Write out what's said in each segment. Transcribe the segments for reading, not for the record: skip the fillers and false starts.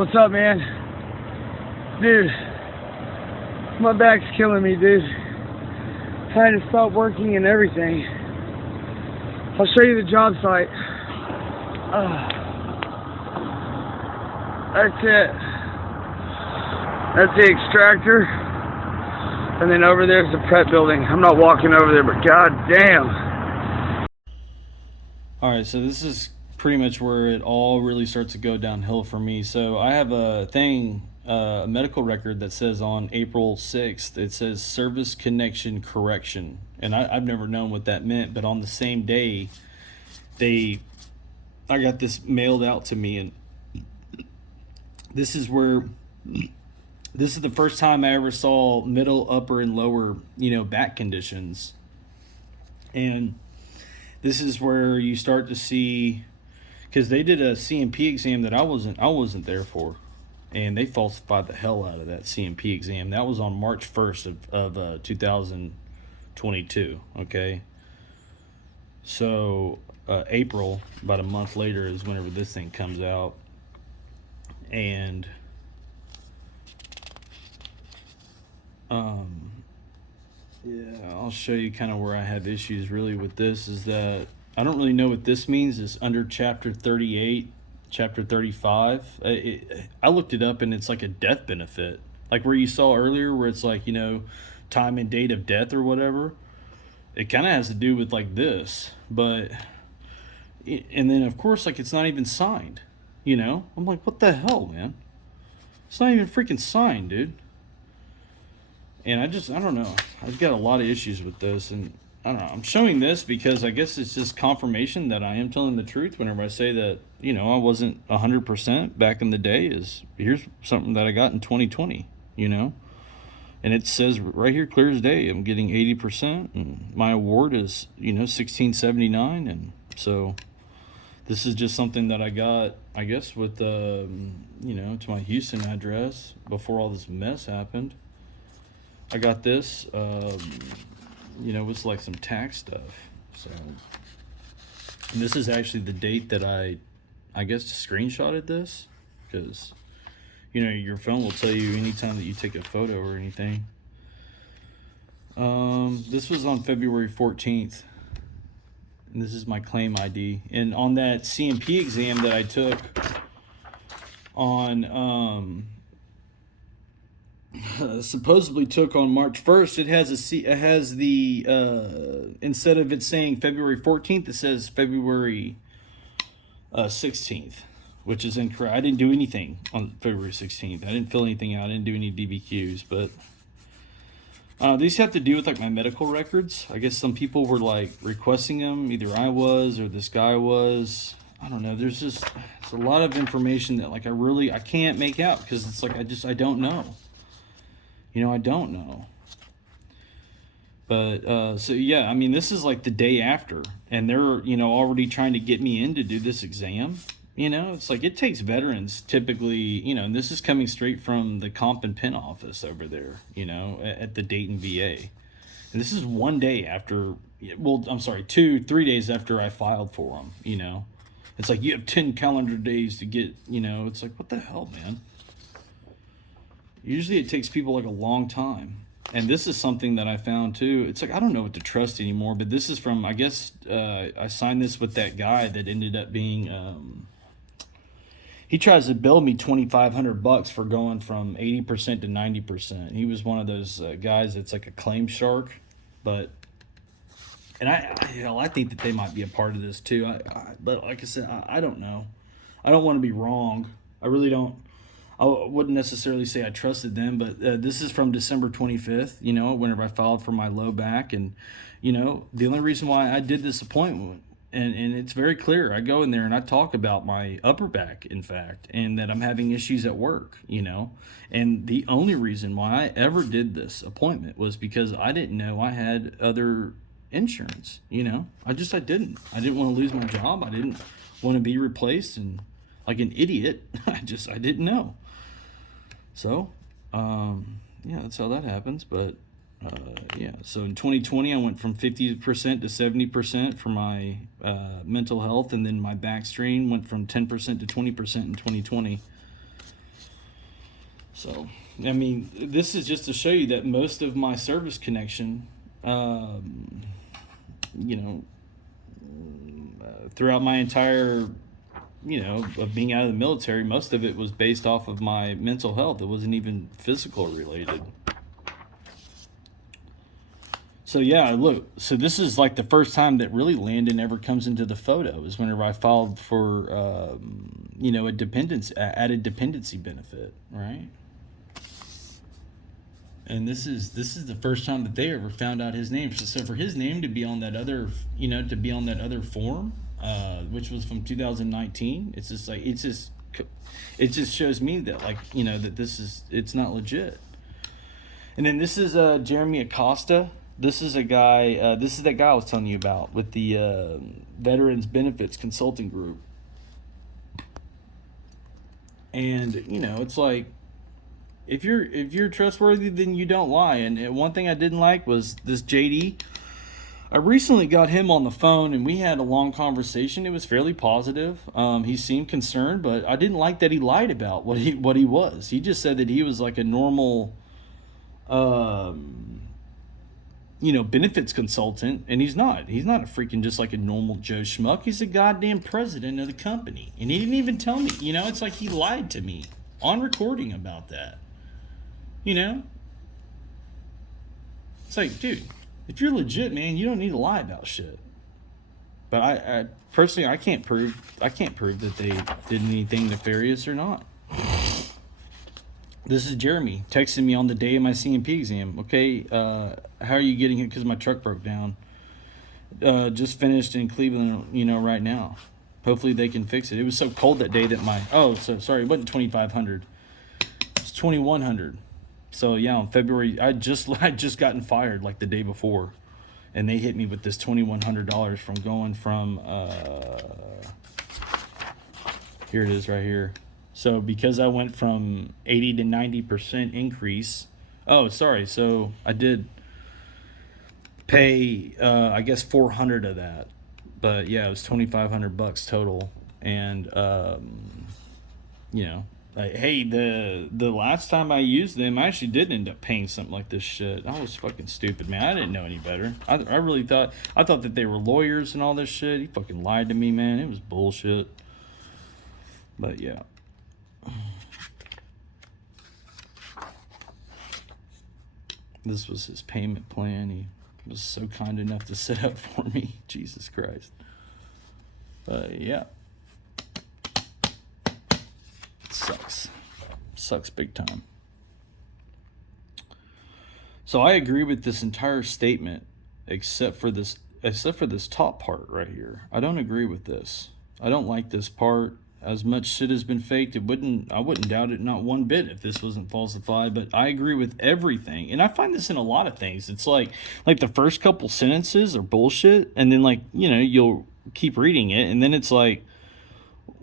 What's up, man? Dude, my back's killing me, dude. I had to stop working and everything. I'll show you the job site. That's it. That's the extractor. And then over there's the prep building. I'm not walking over there, but god damn. Alright, so this is pretty much where it all really starts to go downhill for me. So I have a thing, a medical record that says on April 6th, it says service connection correction. And I've never known what that meant, but on the same day, I got this mailed out to me, and this is the first time I ever saw middle, upper, and lower, back conditions. And this is where you start to see, because they did a C&P exam that I wasn't there for, and they falsified the hell out of that C&P exam. That was on March 1st of 2022. Okay, so April, about a month later, is whenever this thing comes out, and yeah, I'll show you kind of where I have issues really with this. Is that I don't really know what this means. Is under chapter 38, chapter 35. I looked it up, and it's like a death benefit, like where you saw earlier, where it's like, time and date of death or whatever. It kind of has to do with like this, but and then of course, like, it's not even signed. I'm like, what the hell, man? It's not even freaking signed, dude. And I don't know. I've got a lot of issues with this, and I don't know. I'm showing this because I guess it's just confirmation that I am telling the truth whenever I say that, I wasn't 100% back in the day. Here's something that I got in 2020, and it says right here, clear as day, I'm getting 80%, and my award is, 1679, and so this is just something that I got, I guess, with, to my Houston address before all this mess happened. I got this, with like some tax stuff. So, and this is actually the date that I guess screenshotted this, because, your phone will tell you anytime that you take a photo or anything. This was on February 14th, and this is my claim ID. And on that C&P exam that I took on, supposedly took on March 1st, it has the instead of it saying February 14th, it says February 16th, which is incorrect. I didn't do anything on February 16th. I didn't fill anything out. I didn't do any DBQs, but these have to do with like my medical records. I guess some people were like requesting them. Either I was or this guy was. I don't know. It's a lot of information that like I can't make out, because it's like I don't know. I don't know. But, so yeah, I mean, this is like the day after, and they're, already trying to get me in to do this exam. It's like, it takes veterans typically, and this is coming straight from the Comp and Pen office over there, at the Dayton VA. And this is one day after, 3 days after I filed for them, It's like, you have 10 calendar days to get, it's like, what the hell, man? Usually it takes people like a long time. And this is something that I found too. It's like, I don't know what to trust anymore, but this is from, I guess, I signed this with that guy that ended up being, he tries to bill me $2,500 for going from 80% to 90%. He was one of those guys that's like a claim shark, and I think that they might be a part of this too. But like I said, I don't know. I don't want to be wrong. I really don't. I wouldn't necessarily say I trusted them, but this is from December 25th, whenever I filed for my low back. And, the only reason why I did this appointment, and it's very clear, I go in there and I talk about my upper back, in fact, and that I'm having issues at work, And the only reason why I ever did this appointment was because I didn't know I had other insurance, I didn't. I didn't want to lose my job. I didn't want to be replaced and like an idiot. I didn't know. So, yeah, that's how that happens. But, yeah, so in 2020, I went from 50% to 70% for my mental health, and then my back strain went from 10% to 20% in 2020. So, I mean, this is just to show you that most of my service connection, you know, throughout my entire, of being out of the military, most of it was based off of my mental health. It wasn't even physical related. So yeah, look, so this is like the first time that really Landon ever comes into the photo is whenever I filed for, added dependency benefit, right? And this is the first time that they ever found out his name. So for his name to be on that other, form, which was from 2019, it's just like it just shows me that that it's not legit. And then this is Jeremy Acosta. This is a guy. This is that guy I was telling you about with the Veterans Benefits Consulting Group. And it's like, if you're trustworthy, then you don't lie. And one thing I didn't like was this JD. I recently got him on the phone, and we had a long conversation. It was fairly positive. He seemed concerned, but I didn't like that he lied about what he was. He just said that he was like a normal, benefits consultant, and he's not. He's not a freaking just like a normal Joe Schmuck. He's the goddamn president of the company, and he didn't even tell me. It's like he lied to me on recording about that. It's like, dude, if you're legit, man, you don't need to lie about shit. But I personally, I can't prove that they did anything nefarious or not. This is Jeremy texting me on the day of my C&P exam. Okay, how are you getting it? Because my truck broke down. Just finished in Cleveland, right now. Hopefully they can fix it. It was so cold that day that it wasn't 2,500. It's 2,100. So yeah, on February, I just gotten fired like the day before, and they hit me with this $2,100 from going from here it is right here. So because I went from 80 to 90% increase. So I did pay I guess 400 of that, but yeah, it was $2,500 total. And like, hey, the last time I used them, I actually did end up paying something like this shit. I was fucking stupid, man. I didn't know any better. I really thought that they were lawyers and all this shit. He fucking lied to me, man. It was bullshit. But yeah. This was his payment plan. He was so kind enough to set up for me. Jesus Christ. But yeah. Sucks big time. So I agree with this entire statement except for this top part right here. I don't agree with this. I don't like this part. As much shit has been faked, I wouldn't doubt it not one bit if this wasn't falsified. But I agree with everything, and I find this in a lot of things. It's like the first couple sentences are bullshit, and then you'll keep reading it, and then it's like,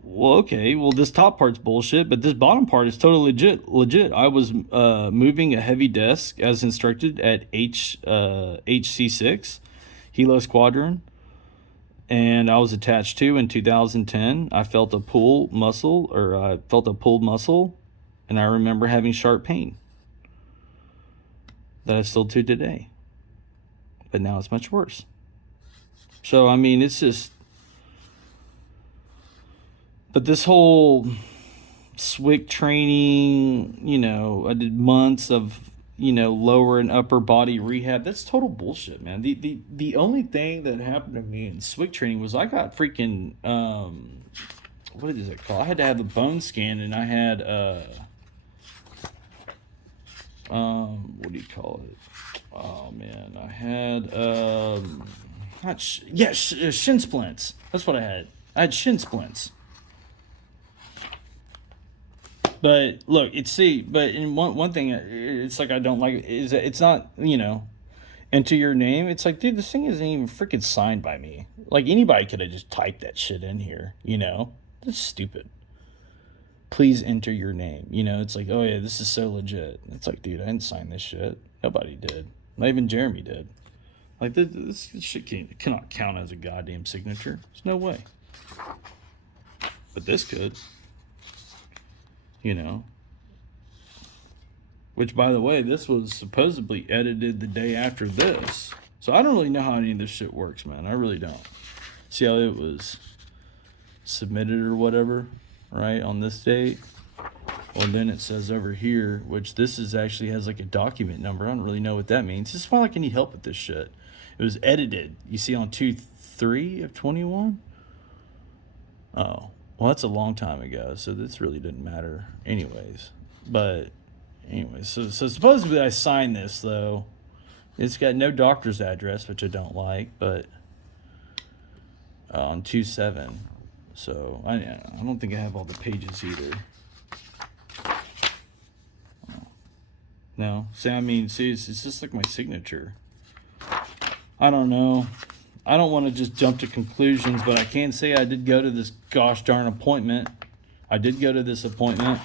well, okay, well, this top part's bullshit, but this bottom part is totally legit. I was moving a heavy desk as instructed at HC6, Hilo Squadron, and I was attached to in 2010. I felt a pulled muscle, and I remember having sharp pain that I still do today. But now it's much worse. So, I mean, it's just... But this whole SWIC training, I did months of, lower and upper body rehab. That's total bullshit, man. The only thing that happened to me in SWIC training was I got freaking, what is it called? I had to have a bone scan, and I had, what do you call it? Oh, man. I had, shin splints. That's what I had. I had shin splints. But look, but in one thing, it's like I don't like is that it's not, enter your name. It's like, dude, this thing isn't even freaking signed by me. Like, anybody could have just typed that shit in here, That's stupid. Please enter your name. It's like, oh yeah, this is so legit. It's like, dude, I didn't sign this shit. Nobody did. Not even Jeremy did. Like, this shit cannot count as a goddamn signature. There's no way. But this could. which, by the way, this was supposedly edited the day after this. So I don't really know how any of this shit works, man. I really don't. See how it was submitted or whatever, right, on this date? Well, then it says over here, which this is actually has like a document number. I don't really know what that means. This is why I need help with this shit. It was edited. You see on 2/3 of 21? Oh, well, that's a long time ago, so this really didn't matter anyways. But anyway, so supposedly I signed this, though. It's got no doctor's address, which I don't like, but on 2/7. So I don't think I have all the pages either. No, see, I mean, see, it's just like my signature. I don't know. I don't want to just jump to conclusions, but I can say I did go to this gosh darn appointment. I did go to this appointment.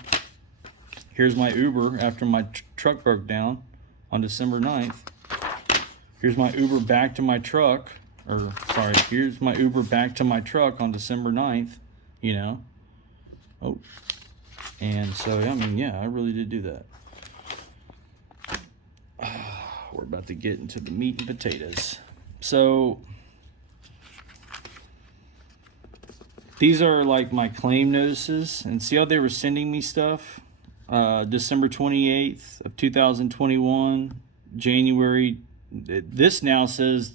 Here's my Uber after my truck broke down on December 9th. Here's my Uber back to my truck. Or, sorry, here's my Uber back to my truck on December 9th, you know. Oh. And so, I mean, yeah, I really did do that. We're about to get into the meat and potatoes. So these are like my claim notices, and see how they were sending me stuff? December 28th of 2021, January. This now says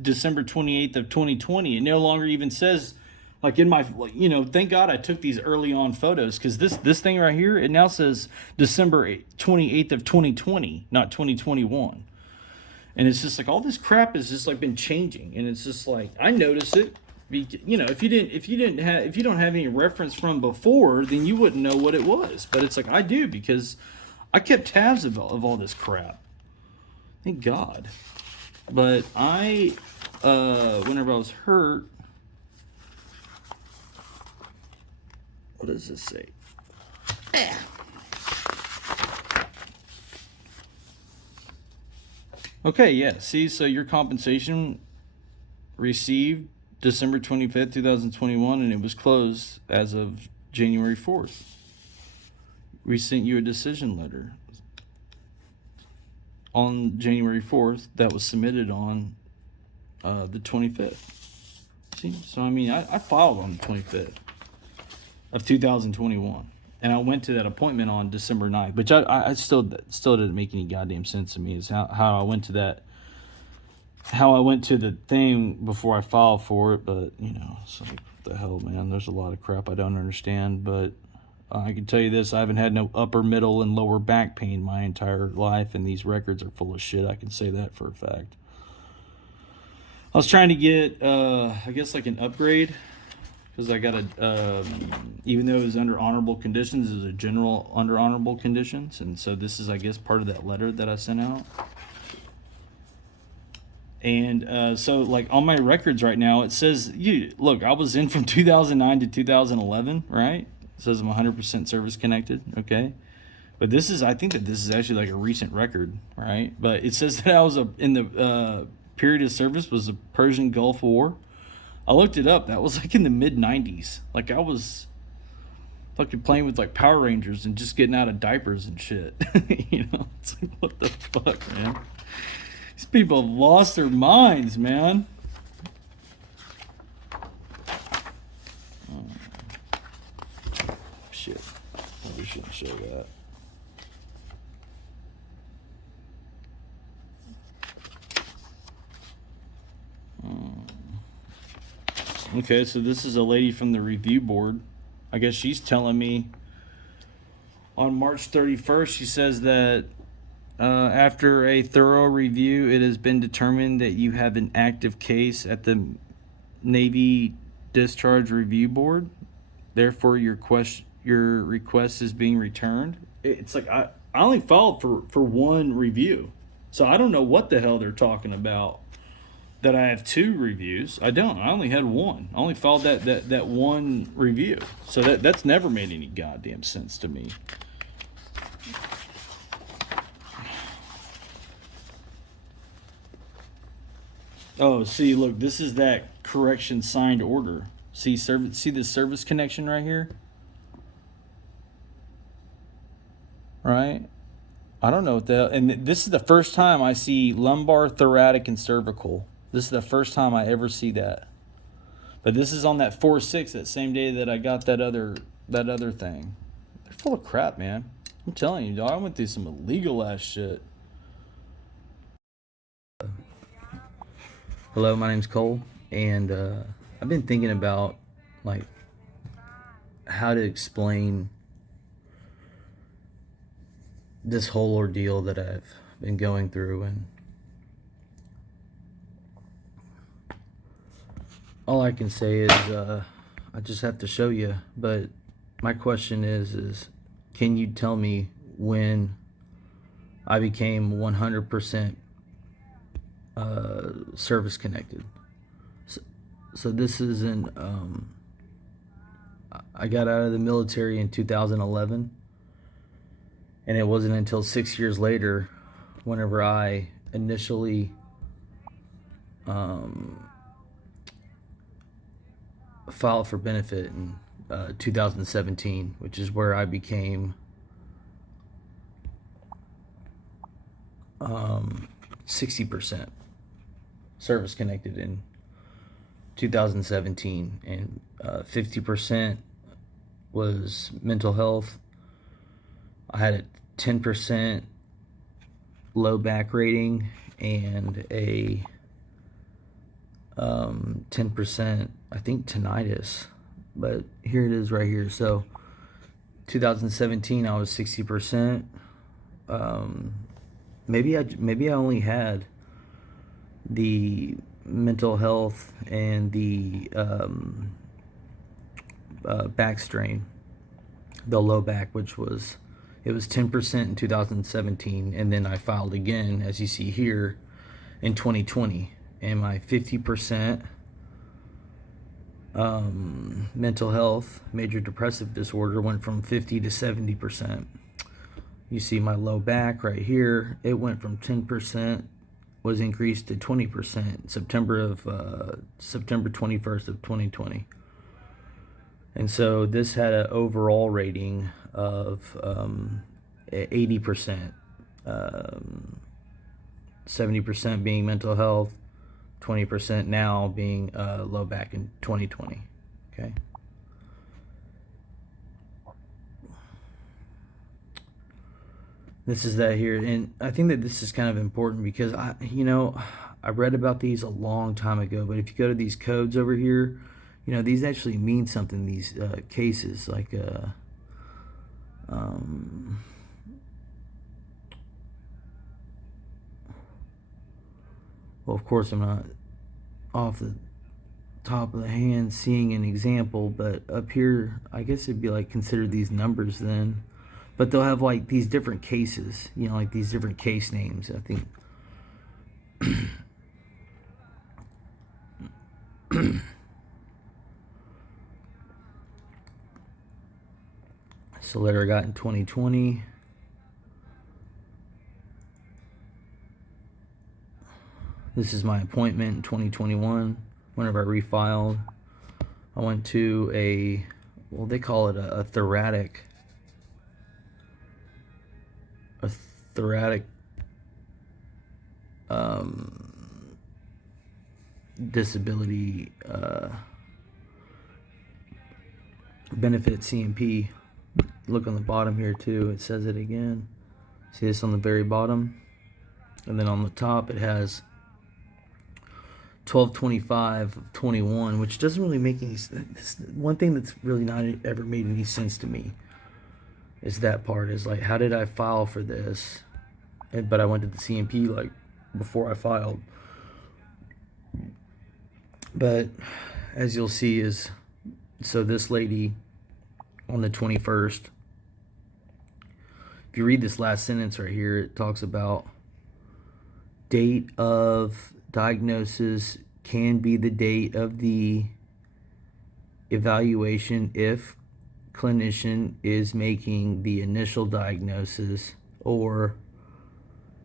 December 28th of 2020. It no longer even says, like in my, you know, thank God I took these early on photos, because this thing right here, it now says December 28th of 2020, not 2021. And it's just like all this crap has just like been changing, and it's just like I notice it. You know, if you don't have any reference from before, then you wouldn't know what it was. But it's like I do, because I kept tabs of all this crap. Thank God. But I, whenever I was hurt, what does this say? Okay, yeah. See, so your compensation received December 25th, 2021, and it was closed as of January 4th. We sent you a decision letter on January 4th that was submitted on the 25th. See, so I mean, I filed on the 25th of 2021, and I went to that appointment on December 9th, which I still didn't make any goddamn sense to me, is how I went to that, how I went to the thing before I filed for it. But you know, it's like, what the hell, man, there's a lot of crap I don't understand. But I can tell you this, I haven't had no upper, middle, and lower back pain my entire life, and these records are full of shit. I can say that for a fact. I was trying to get, I guess, like an upgrade, because I got a, even though it was under honorable conditions, it was a general under honorable conditions, and so this is, I guess, part of that letter that I sent out. And so, like, on my records right now, it says, look, I was in from 2009 to 2011, right? It says I'm 100% service connected, okay? But this is, I think that this is actually like a recent record, right? But it says that I was in the period of service was the Persian Gulf War. I looked it up. That was like in the mid-90s. Like, I was fucking playing with like Power Rangers and just getting out of diapers and shit. You know, it's like, what the fuck, man? These people have lost their minds, man. Shit. Maybe shouldn't show that. Okay, so this is a lady from the review board. I guess she's telling me on March 31st, she says that after a thorough review, it has been determined that you have an active case at the Navy Discharge Review Board. Therefore, your request is being returned. It's like I only filed for one review, so I don't know what the hell they're talking about. That I have two reviews. I don't. I only had one. I only filed that one review. So that's never made any goddamn sense to me. Oh, see, look, this is that correction signed order. See this service connection right here? Right? I don't know what the hell. And this is the first time I see lumbar, thoracic, and cervical. This is the first time I ever see that. But this is on that 4/6, that same day that I got that other thing. They're full of crap, man. I'm telling you, dog. I went through some illegal ass shit. Hello, my name's Cole, and I've been thinking about like how to explain this whole ordeal that I've been going through, and all I can say is I just have to show you. But my question is can you tell me when I became 100% service connected? So this is in I got out of the military in 2011, and it wasn't until 6 years later, whenever I initially filed for benefit in 2017, which is where I became 60% service connected in 2017, and 50% was mental health. I had a 10% low back rating and a 10%, I think, tinnitus. But here it is right here. So 2017 I was 60%. Maybe I only had the mental health and the back strain, the low back, which was, it was 10% in 2017, and then I filed again, as you see here, in 2020, and my 50% mental health, major depressive disorder, went from 50 to 70%. You see my low back right here, it went from 10%, was increased to 20% September 21st of 2020. And so this had an overall rating of 80%, 70% being mental health, 20% now being low back in 2020. Okay. This is that here, and I think that this is kind of important because I read about these a long time ago, but if you go to these codes over here, these actually mean something, these cases, like well, of course I'm not off the top of the hand seeing an example, but up here I guess it'd be like, consider these numbers then. But they'll have like these different cases, like these different case names, I think. So letter I got in 2020. This is my appointment in 2021. Whenever I refiled, I went to a, well, they call it a thoracic disability benefit C&P. Look on the bottom here too, it says it again. See this on the very bottom, and then on the top it has 12/25/21, which doesn't really make any sense. One thing that's really not ever made any sense to me is that part, is like, how did I file for this? But I went to the C&P like before I filed. But as you'll see is, so this lady on the 21st, if you read this last sentence right here, it talks about date of diagnosis can be the date of the evaluation if clinician is making the initial diagnosis, or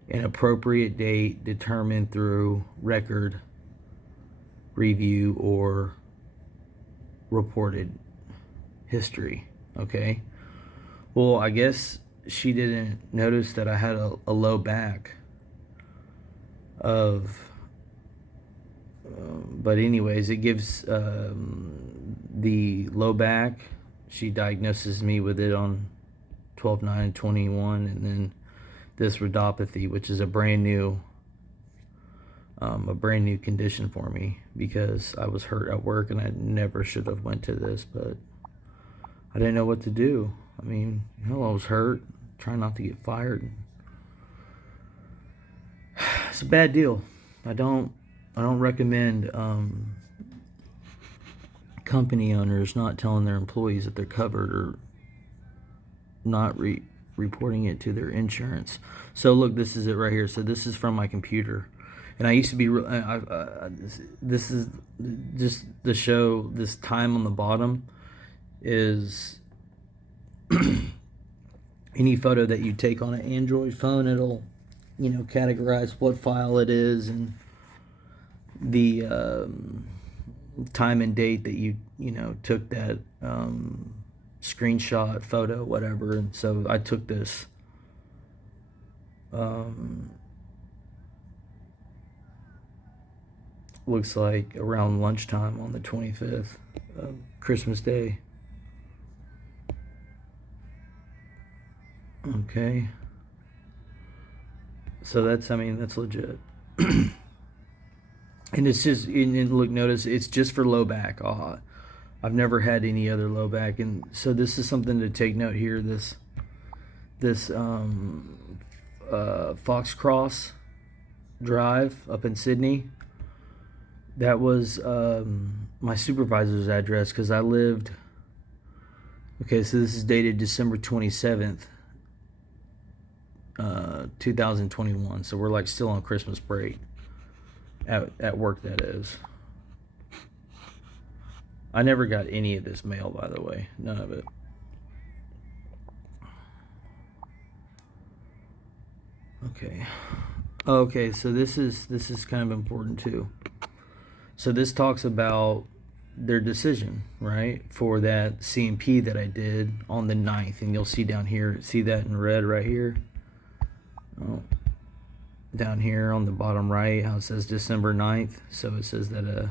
an appropriate date determined through record review or reported history. Okay, well, I guess she didn't notice that I had a low back of, but anyways, it gives the low back. She diagnoses me with it on 12/9/21, and then this rhodopathy, which is a brand new condition for me, because I was hurt at work and I never should have went to this, but I didn't know what to do. I mean, I was hurt, trying not to get fired. It's a bad deal. I don't recommend company owners not telling their employees that they're covered, or not reporting it to their insurance. So look, this is it right here. So this is from my computer, and I used to be. This is just the show. This time on the bottom is any photo that you take on an Android phone. It'll, categorize what file it is and the time and date that you took that screenshot, photo, whatever. And so I took this looks like around lunchtime on the 25th of Christmas Day. Okay, so that's legit. And it's just, and look, notice it's just for low back. I've never had any other low back, and so this is something to take note here. This Foxcross Drive up in Sydney. That was my supervisor's address, because I lived. Okay, so this is dated December 27th, 2021. So we're like still on Christmas break. At work, that is. I never got any of this mail, by the way. None of it. Okay, so this is kind of important too. So this talks about their decision, right, for that C&P that I did on the 9th, and you'll see down here, see that in red right here. Down here on the bottom right, how it says December 9th. So it says that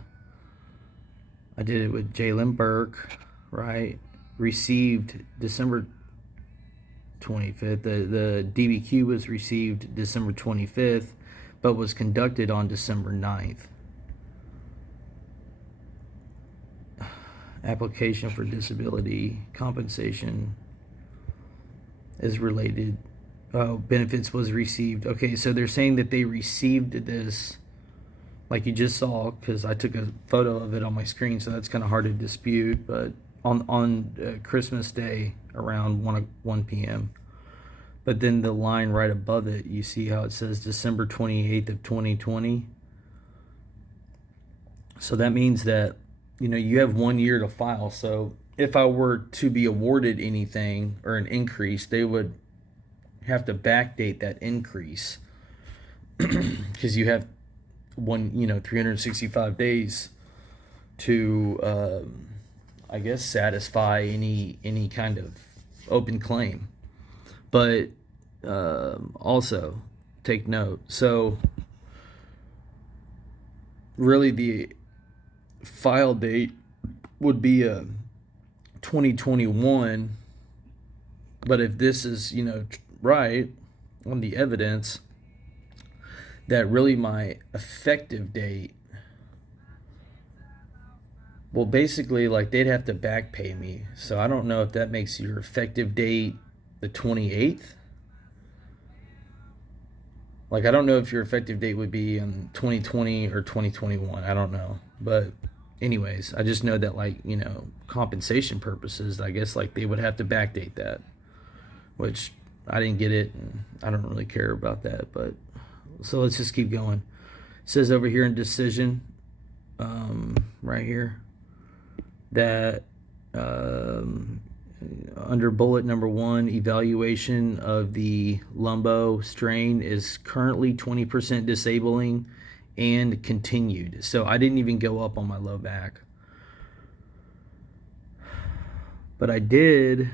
I did it with Jalen Burke, right? Received December 25th. The DBQ was received December 25th, but was conducted on December 9th. Application for disability compensation is related. Oh, benefits was received. Okay, so they're saying that they received this, like you just saw, because I took a photo of it on my screen, so that's kind of hard to dispute. But on Christmas Day around 1 p.m. But then the line right above it, you see how it says December 28th of 2020. So that means that you have 1 year to file. So if I were to be awarded anything or an increase, they would have to backdate that increase, because you have 365 days to I guess satisfy any kind of open claim. But also take note, so really the file date would be 2021, but if this is right on the evidence, that really my effective date, well, basically, like, they'd have to back pay me. So I don't know if that makes your effective date the 28th. Like, I don't know if your effective date would be in 2020 or 2021. I don't know. But anyways, I just know that, like, compensation purposes, I guess, like, they would have to backdate that, which I didn't get it, and I don't really care about that. But so let's just keep going. It says over here in decision, right here, that under bullet number 1, evaluation of the lumbo strain is currently 20% disabling and continued. So I didn't even go up on my low back, but I did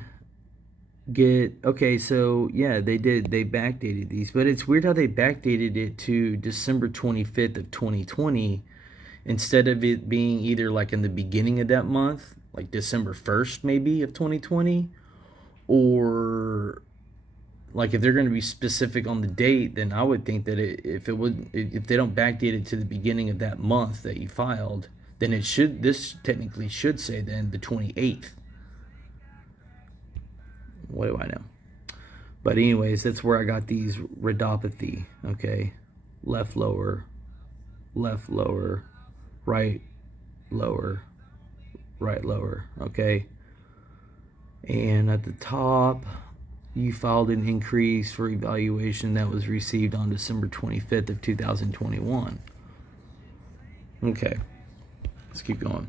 okay, so yeah, they backdated these, but it's weird how they backdated it to December 25th of 2020 instead of it being either like in the beginning of that month, like December 1st maybe of 2020, or like if they're going to be specific on the date, then I would think that if they don't backdate it to the beginning of that month that you filed, then this technically should say then the 28th. What do I know? But anyways, that's where I got these rhodopathy. Okay, left lower, right lower, right lower. Okay, and at the top, you filed an increase for evaluation that was received on December 25th of 2021. Okay, let's keep going.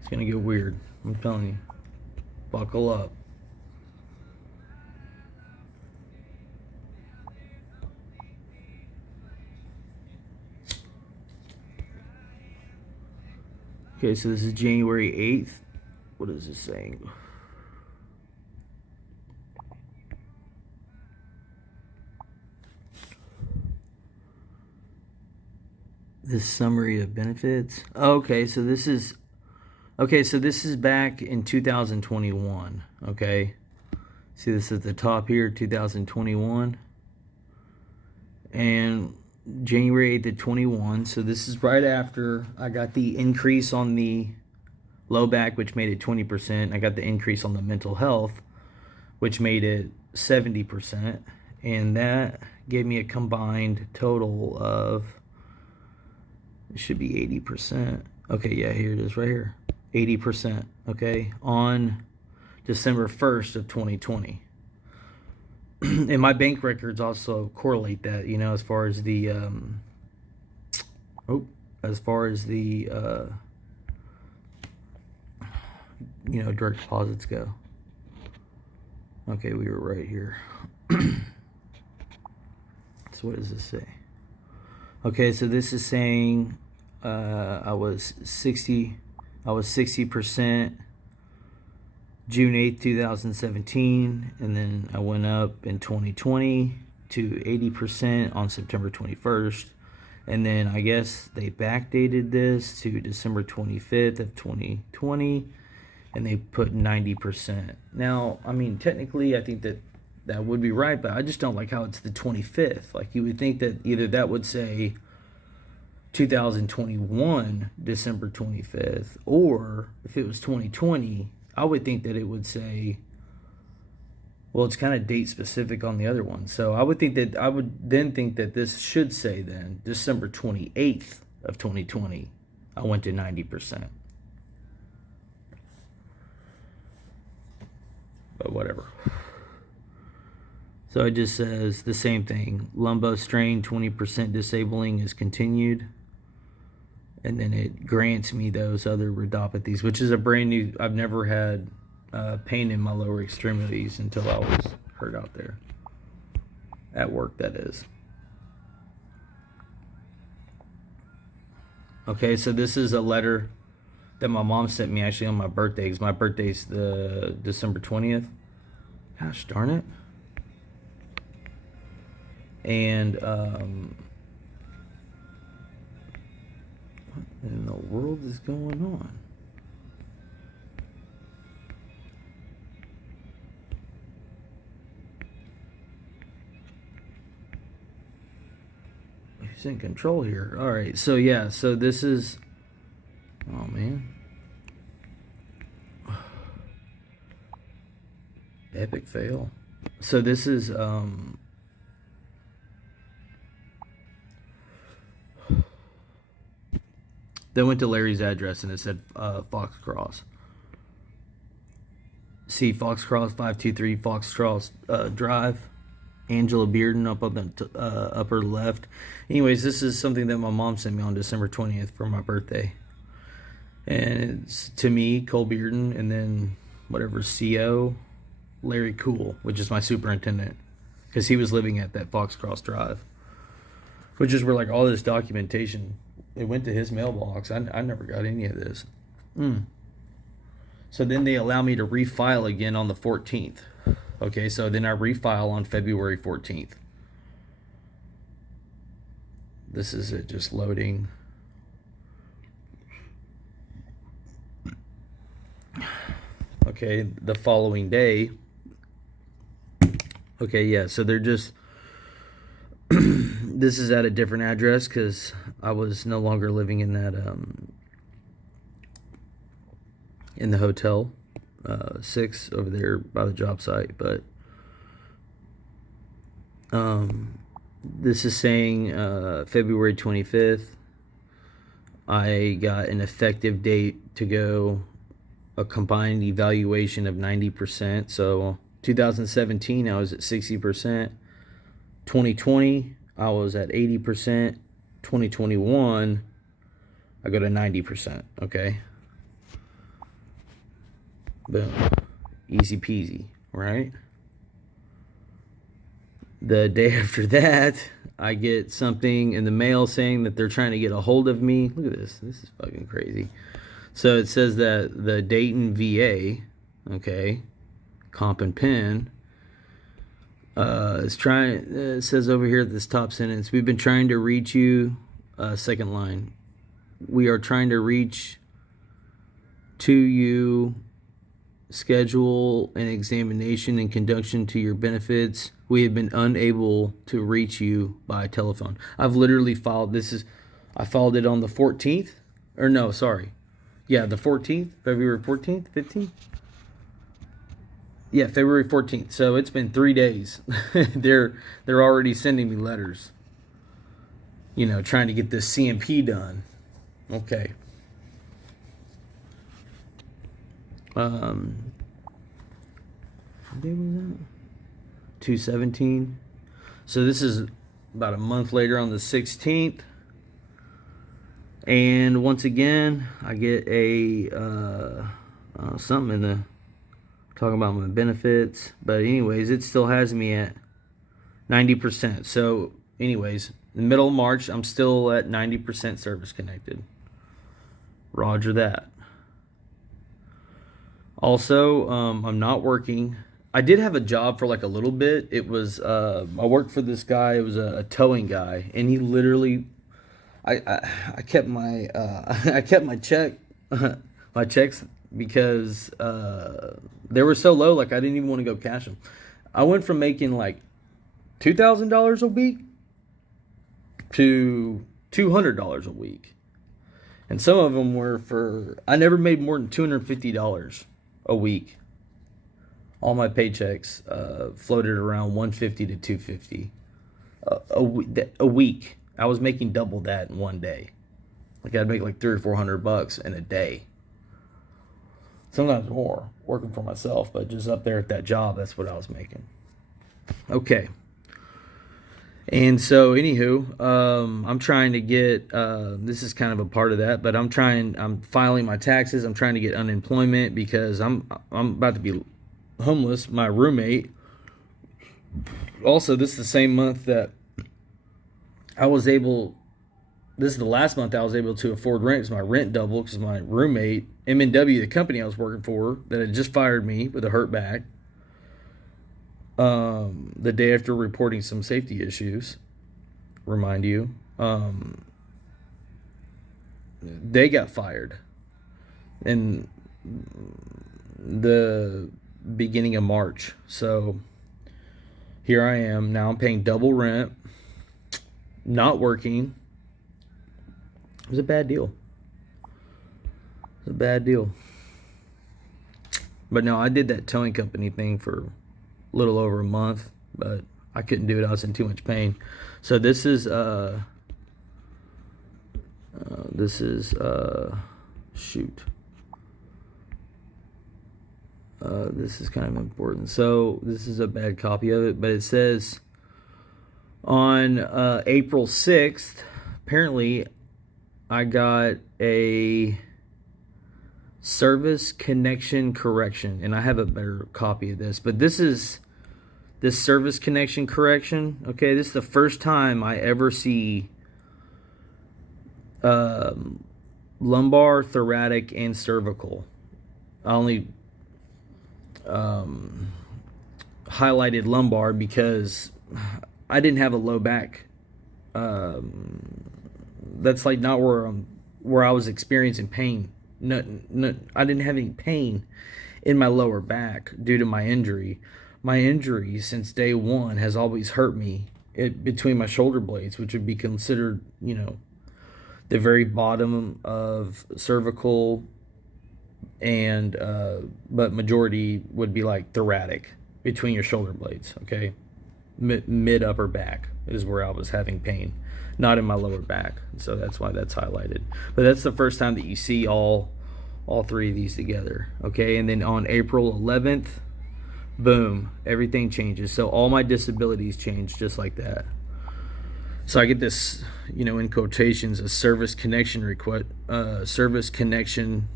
It's gonna get weird. I'm telling you. Buckle up. Okay, so this is January 8th. What is this saying? This summary of benefits. Okay, so this is back in 2021. Okay, see this at the top here, 2021, and January 8th of 21. So this is right after I got the increase on the low back, which made it 20%. I got the increase on the mental health, which made it 70%, and that gave me a combined total of, it should be 80%. Okay, yeah, here it is right here. 80%, okay, on December 1st of 2020. And my bank records also correlate that, as far as the direct deposits go. Okay, we were right here. So what does this say? Okay, so this is saying I was 60% June 8th, 2017, and then I went up in 2020 to 80% on September 21st, and then I guess they backdated this to December 25th of 2020, and they put 90%. Now, I mean, technically, I think that would be right, but I just don't like how it's the 25th. Like, you would think that either that would say 2021 December 25th, or if it was 2020, I would think that it would say, well, it's kind of date specific on the other one. So I would then think that this should say then December 28th of 2020, I went to 90%. But whatever. So it just says the same thing. Lumbo strain 20% disabling is continued. And then it grants me those other rhodopathies, which is a brand new, I've never had pain in my lower extremities until I was hurt out there. At work, that is. Okay, so this is a letter that my mom sent me actually on my birthday, because my birthday's the December 20th. Gosh darn it. And what in the world is going on? Who's in control here? All right, so yeah, so this is, oh man, epic fail. So this is they went to Larry's address and it said Foxcross. See Foxcross 523 Foxcross Drive, Angela Bearden up on the upper left. Anyways, this is something that my mom sent me on December 20th for my birthday. And it's to me, Cole Bearden, and then whatever CO, Larry Cool, which is my superintendent, because he was living at that Foxcross Drive, which is where like all this documentation, it went to his mailbox. I never got any of this. So then they allow me to refile again on the 14th. Okay, so then I refile on February 14th. This is it, just loading. Okay, the following day. Okay, yeah, so they're just, this is at a different address because I was no longer living in that, in the hotel 6 over there by the job site. But this is saying February 25th. I got an effective date to go, a combined evaluation of 90%. So 2017 I was at 60%. 2020 I was at 80%. 2021 I go to 90%. Okay, boom, easy peasy, right? The day after that, I get something in the mail saying that they're trying to get a hold of me. Look at this. This is fucking crazy. So it says that the Dayton VA, okay, comp and pen, is trying, it says over here at this top sentence, we've been trying to reach you, second line, we are trying to reach to you, schedule an examination in conjunction to your benefits. We have been unable to reach you by telephone. I've literally filed, I filed it on the 14th, or no, sorry. Yeah, the 14th, February 14th, 15th? Yeah, February 14th. So it's been 3 days. They're already sending me letters, you know, trying to get this C&P done. Okay. What day was that? 2/17. So this is about a month later on the 16th. And once again, I get a something in the talking about my benefits. But anyways, it still has me at 90%. So anyways, in the middle of March, I'm still at 90% service connected. Roger that. Also, I'm not working. I did have a job for like a little bit. It was I worked for this guy. It was a towing guy, and he literally, I kept my I kept my my checks because they were so low. Like I didn't even want to go cash them. I went from making like $2,000 a week to $200 a week, and some of them were for, I never made more than $250 a week. All my paychecks floated around $150 to $250 a week. I was making double that in one day. Like I'd make like $300 or $400 in a day. Sometimes more, working for myself, but just up there at that job, that's what I was making. Okay. And so, anywho, I'm trying to get, this is kind of a part of that, but I'm filing my taxes. I'm trying to get unemployment because I'm about to be homeless. My roommate, also, this is the same month that this is the last month I was able to afford rent because my rent doubled because my roommate, M&W, the company I was working for, that had just fired me with a hurt back, the day after reporting some safety issues, remind you, they got fired in the beginning of March. So here I am now. I'm paying double rent, not working. It was a bad deal. It was a bad deal. But no, I did that towing company thing for a little over a month, but I couldn't do it. I was in too much pain. So this is shoot. This is kind of important. So this is a bad copy of it, but it says on April 6th, apparently I got a service connection correction, and I have a better copy of this, but this is this service connection correction. Okay, this is the first time I ever see lumbar, thoracic, and cervical I only highlighted lumbar because I didn't have a low back. That's like not where I was experiencing pain. No, I didn't have any pain in my lower back due to my injury. My injury since day one has always hurt me between my shoulder blades, which would be considered, the very bottom of cervical, and but majority would be like thoracic between your shoulder blades. Okay, mid upper back is where I was having pain, not in my lower back. So that's why that's highlighted. But that's the first time that you see all three of these together. Okay, and then on April 11th, boom, everything changes. So all my disabilities change just like that. So I get this, in quotations, a service connection request, service connection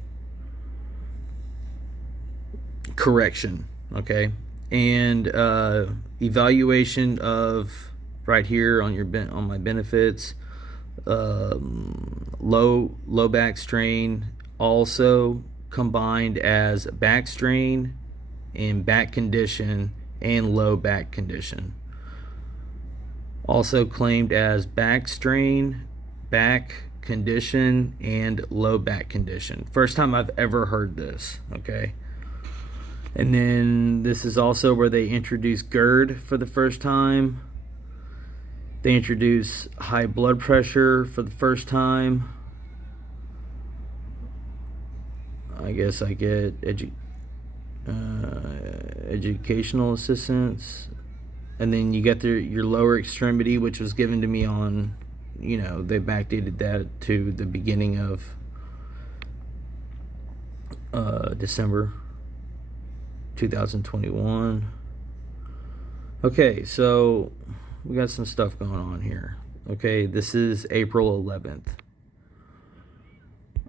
correction. Okay, and evaluation of right here on on my benefits, low back strain, also combined as back strain and back condition and low back condition. Also claimed as back strain, back condition, and low back condition. First time I've ever heard this. Okay. And then this is also where they introduce GERD for the first time. They introduce high blood pressure for the first time. I guess I get educational assistance. And then you get your lower extremity, which was given to me on, they backdated that to the beginning of December 2021. Okay, so we got some stuff going on here. Okay, this is April 11th.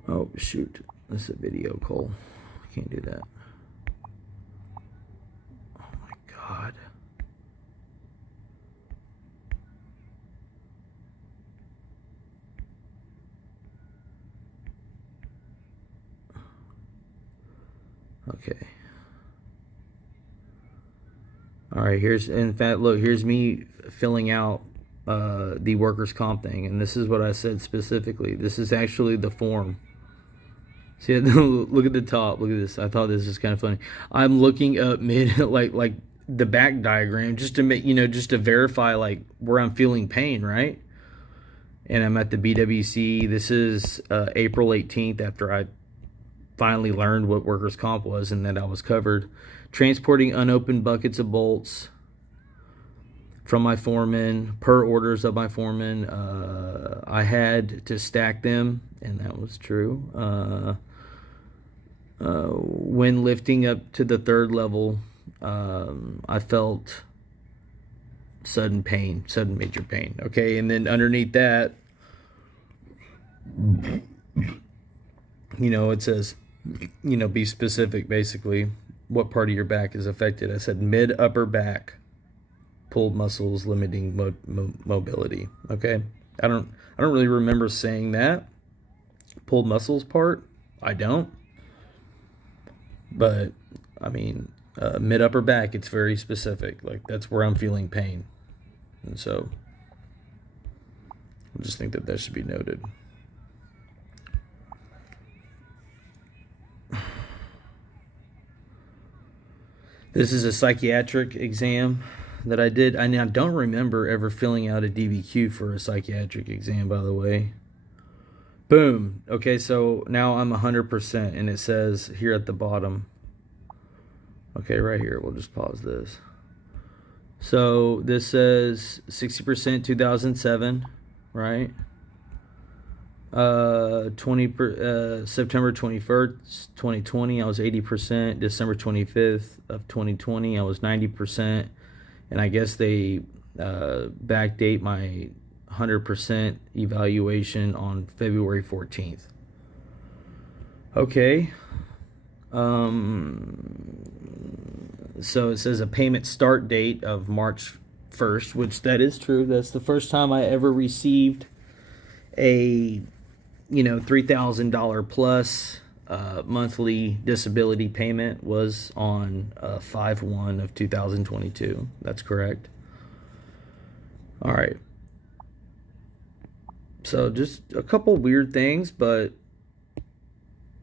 Oh, shoot. This is a video call. I can't do that. Oh, my God. Okay. All right, here's me filling out the workers' comp thing, and this is what I said specifically. This is actually the form. See, look at the top. Look at this. I thought this was kind of funny. I'm looking up like the back diagram just to make, just to verify like where I'm feeling pain, right? And I'm at the BWC. This is April 18th after I finally learned what workers' comp was and that I was covered. Transporting unopened buckets of bolts from my foreman, per orders of my foreman. I had to stack them, and that was true. When lifting up to the third level, I felt sudden major pain. Okay, and then underneath that, it says, be specific, basically, what part of your back is affected. I said mid upper back, pulled muscles limiting mobility. Okay, I don't really remember saying that pulled muscles part. I don't, but I mean, mid upper back, it's very specific. Like that's where I'm feeling pain, and so I just think that should be noted. This is a psychiatric exam that I did. I don't remember ever filling out a DBQ for a psychiatric exam, by the way. Boom. Okay, so now I'm 100%, and it says here at the bottom. Okay, right here. We'll just pause this. So this says 60% 2007, right? September 21st, 2020, I was 80%. December 25th of 2020, I was 90%. And I guess they backdate my 100% evaluation on February 14th. Okay. So it says a payment start date of March 1st, which that is true. That's the first time I ever received a $3,000 plus monthly disability payment was on 5/1 of 2022. That's correct. All right. So just a couple weird things, but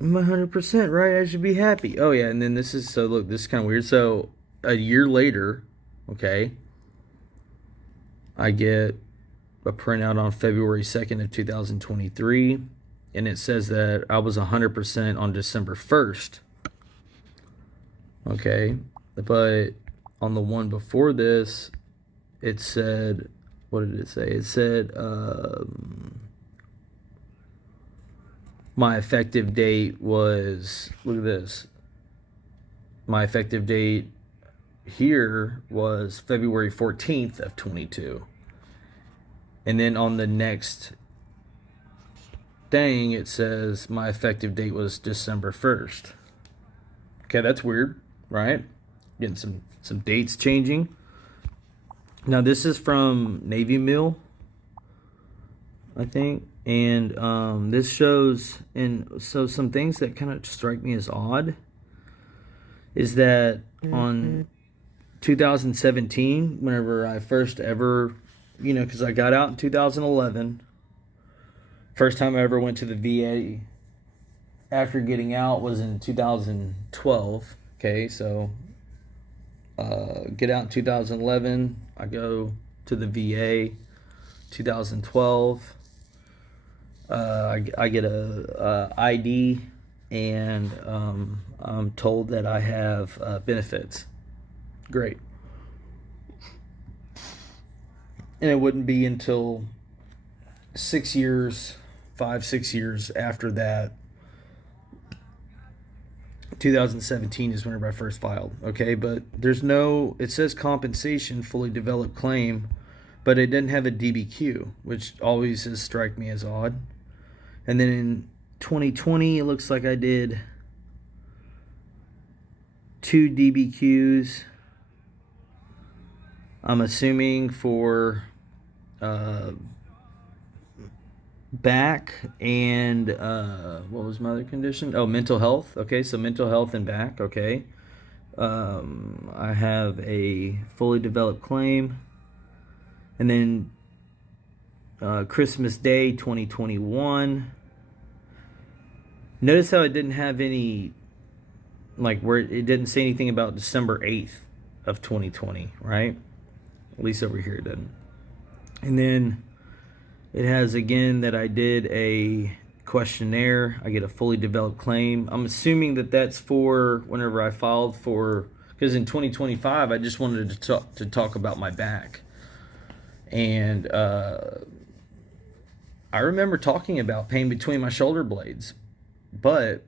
I'm 100% right. I should be happy. Oh yeah, and then this is look, this is kind of weird. So a year later, okay, I get a printout on February 2nd of 2023, and it says that I was 100% on December 1st. Okay, but on the one before this, it said, what did it say? It said my effective date was, look at this. My effective date here was February 14th of 22. And then on the next thing, it says my effective date was December 1st. Okay, that's weird, right? Getting some dates changing. Now this is from Navy Mill, I think, and this shows, and so some things that kind of strike me as odd is that on 2017, whenever I first ever, because I got out in 2011, first time I ever went to the VA after getting out was in 2012. Okay, so get out in 2011, I go to the VA. 2012, I get a ID, and I'm told that I have benefits. Great. And it wouldn't be until 6 years, 5-6 years after that, 2017 is whenever I first filed. Okay, but it says compensation, fully developed claim, but it didn't have a DBQ, which always has struck me as odd. And then in 2020, it looks like I did 2 DBQs. I'm assuming for back and what was my other condition? Oh, mental health. Okay, so mental health and back. Okay. I have a fully developed claim. And then Christmas Day 2021. Notice how it didn't have any, like, where it didn't say anything about December 8th of 2020, right? At least over here it didn't. And then it has again that I did a questionnaire. I get a fully developed claim. I'm assuming that that's for whenever I filed for, because in 2025 I just wanted to talk about my back. And I remember talking about pain between my shoulder blades, but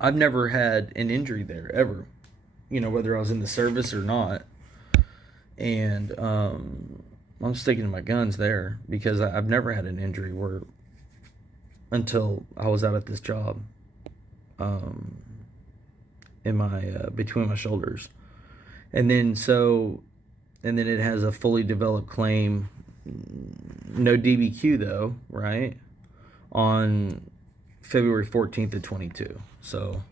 I've never had an injury there ever, whether I was in the service or not. And I'm sticking to my guns there because I've never had an injury until I was out at this job in my between my shoulders. And then it has a fully developed claim, no DBQ though, right? On February 14th of 22. So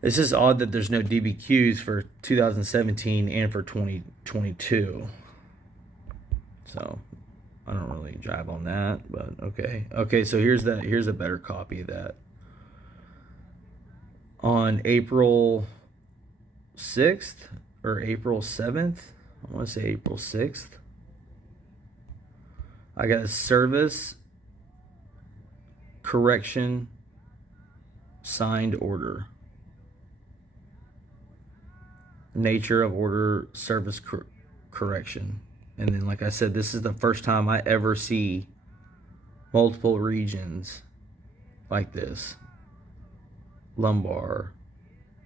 it's just odd that there's no DBQs for 2017 and for 2022. So I don't really jive on that, but okay. Okay, so here's a better copy of that. On April 6th or April 7th, I want to say April 6th, I got a service correction signed order. Nature of order, service correction. And then, like I said, this is the first time I ever see multiple regions like this: lumbar,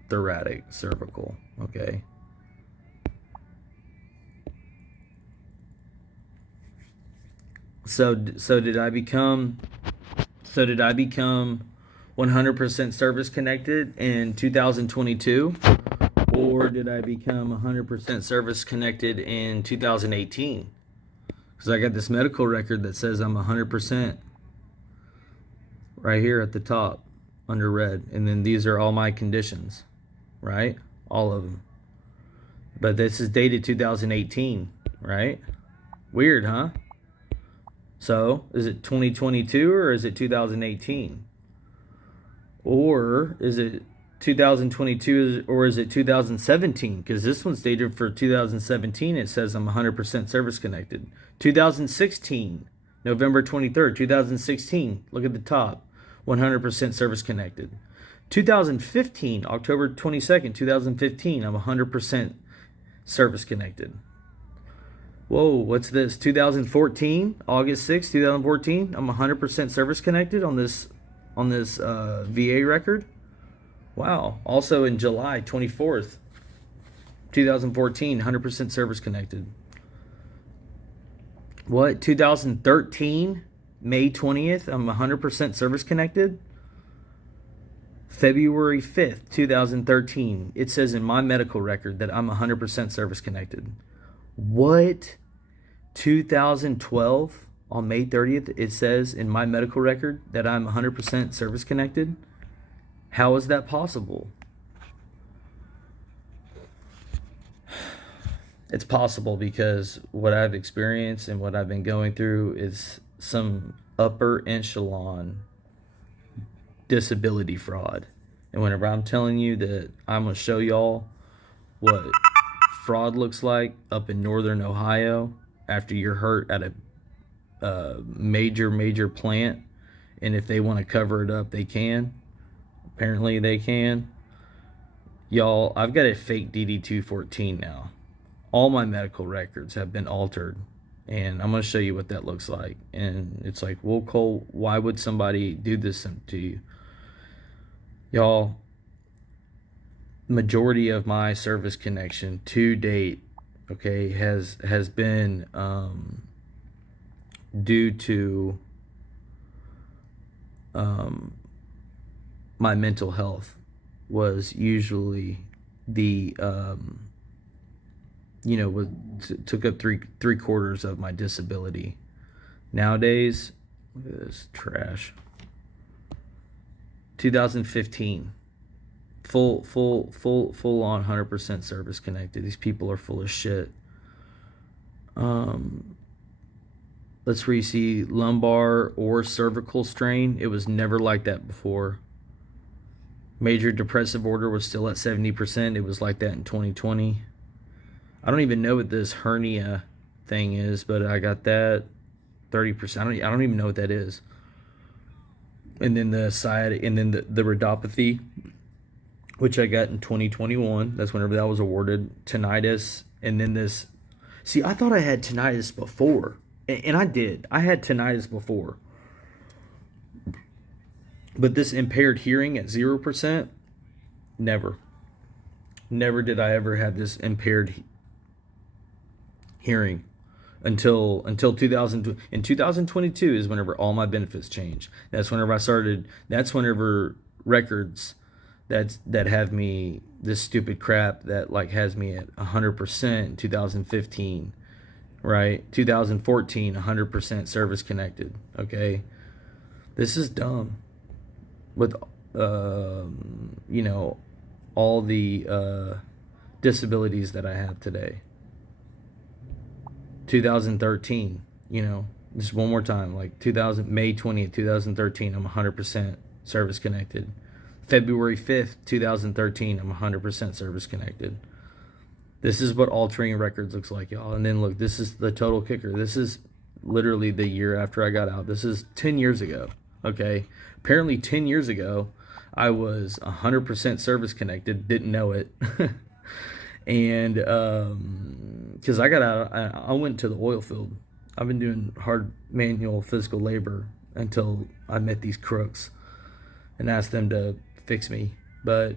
thoracic, cervical. Okay. So did I become 100% service connected in 2022? Or did I become 100% service connected in 2018? Because I got this medical record that says I'm 100% right here at the top under red. And then these are all my conditions, right? All of them. But this is dated 2018, right? Weird, huh? So, is it 2022 or is it 2018? Or is it 2022 or is it 2017? Because this one's dated for 2017. It says I'm 100% service connected. 2016, November 23rd, 2016. Look at the top. 100% service connected. 2015, October 22nd, 2015. I'm 100% service connected. Whoa, what's this? 2014, August 6th, 2014. I'm 100% service connected on this VA record. Wow. Also in July 24th, 2014, 100% service connected. What? 2013, May 20th, I'm 100% service connected. February 5th, 2013, it says in my medical record that I'm 100% service connected. What? 2012, on May 30th, it says in my medical record that I'm 100% service connected. How is that possible? It's possible because what I've experienced and what I've been going through is some upper echelon disability fraud. And whenever I'm telling you that I'm going to show y'all what fraud looks like up in northern Ohio after you're hurt at a major plant, and if they want to cover it up, they can. Apparently they can. Y'all, I've got a fake DD-214 now. All my medical records have been altered, and I'm going to show you what that looks like. And it's like, well, Cole, why would somebody do this to you? Y'all, majority of my service connection to date, okay, has been due to my mental health was usually the took up three quarters of my disability. Nowadays, look at this trash. 2015, full on 100% service connected. These people are full of shit. Let's see, lumbar or cervical strain. It was never like that before. Major depressive order was still at 70%. It was like that in 2020. I don't even know what this hernia thing is, but I got that 30%. I don't even know what that is. And then the sciatic, and then the rhodopathy, which I got in 2021. That's whenever that was awarded. Tinnitus, and then this. See, I thought I had tinnitus before, and I did. I had tinnitus before. But this impaired hearing at 0%, never. Never did I ever have this impaired hearing until 2000. In 2022 is whenever all my benefits changed. That's whenever I started. That's whenever records that have me this stupid crap that like has me at 100% in 2015, right? 2014, 100% service connected. Okay, this is dumb. With all the disabilities that I have today. 2013, just one more time, like May 20th, 2013, I'm 100% service connected. February 5th, 2013, I'm 100% service connected. This is what altering records looks like, y'all. And then look, this is the total kicker. This is literally the year after I got out. This is 10 years ago, okay? Apparently 10 years ago, I was 100% service connected, didn't know it. And because I got out, I went to the oil field. I've been doing hard manual physical labor until I met these crooks and asked them to fix me. But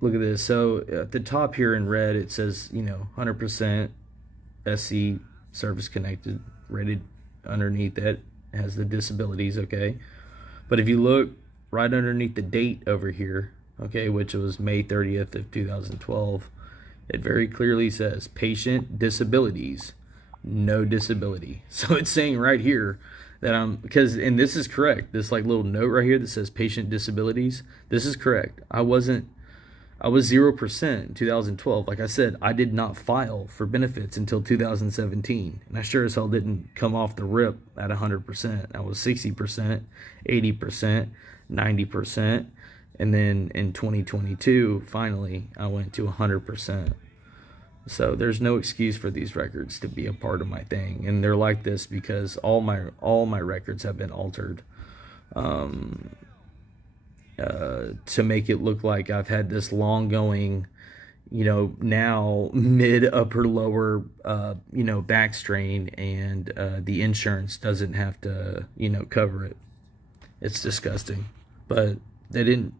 look at this. So at the top here in red, it says 100% SC service connected. Rated underneath that has the disabilities. Okay, but if you look right underneath the date over here, okay, which was May 30th of 2012, it very clearly says patient disabilities no disability. So it's saying right here that and this is correct. This like little note right here that says patient disabilities, this is correct. I was 0% in 2012. Like I said, I did not file for benefits until 2017. And I sure as hell didn't come off the rip at 100%. I was 60%, 80%, 90. And then in 2022, finally, I went to 100%. So there's no excuse for these records to be a part of my thing. And they're like this because all my records have been altered. To make it look like I've had this long going, now mid upper lower, back strain, and the insurance doesn't have to, cover it. It's disgusting, but they didn't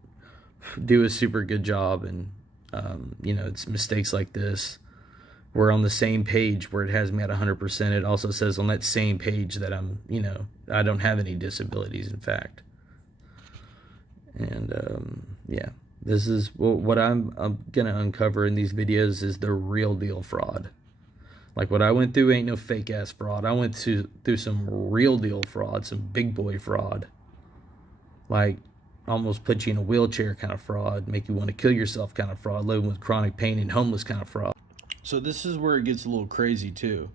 do a super good job. And, it's mistakes like this. We're on the same page where it has me at 100%. It also says on that same page that I don't have any disabilities, in fact. And this is what I'm gonna uncover in these videos is the real deal fraud. Like what I went through ain't no fake ass fraud. I went through some real deal fraud, some big boy fraud. Like almost put you in a wheelchair kind of fraud, make you want to kill yourself kind of fraud, living with chronic pain and homeless kind of fraud. So this is where it gets a little crazy too.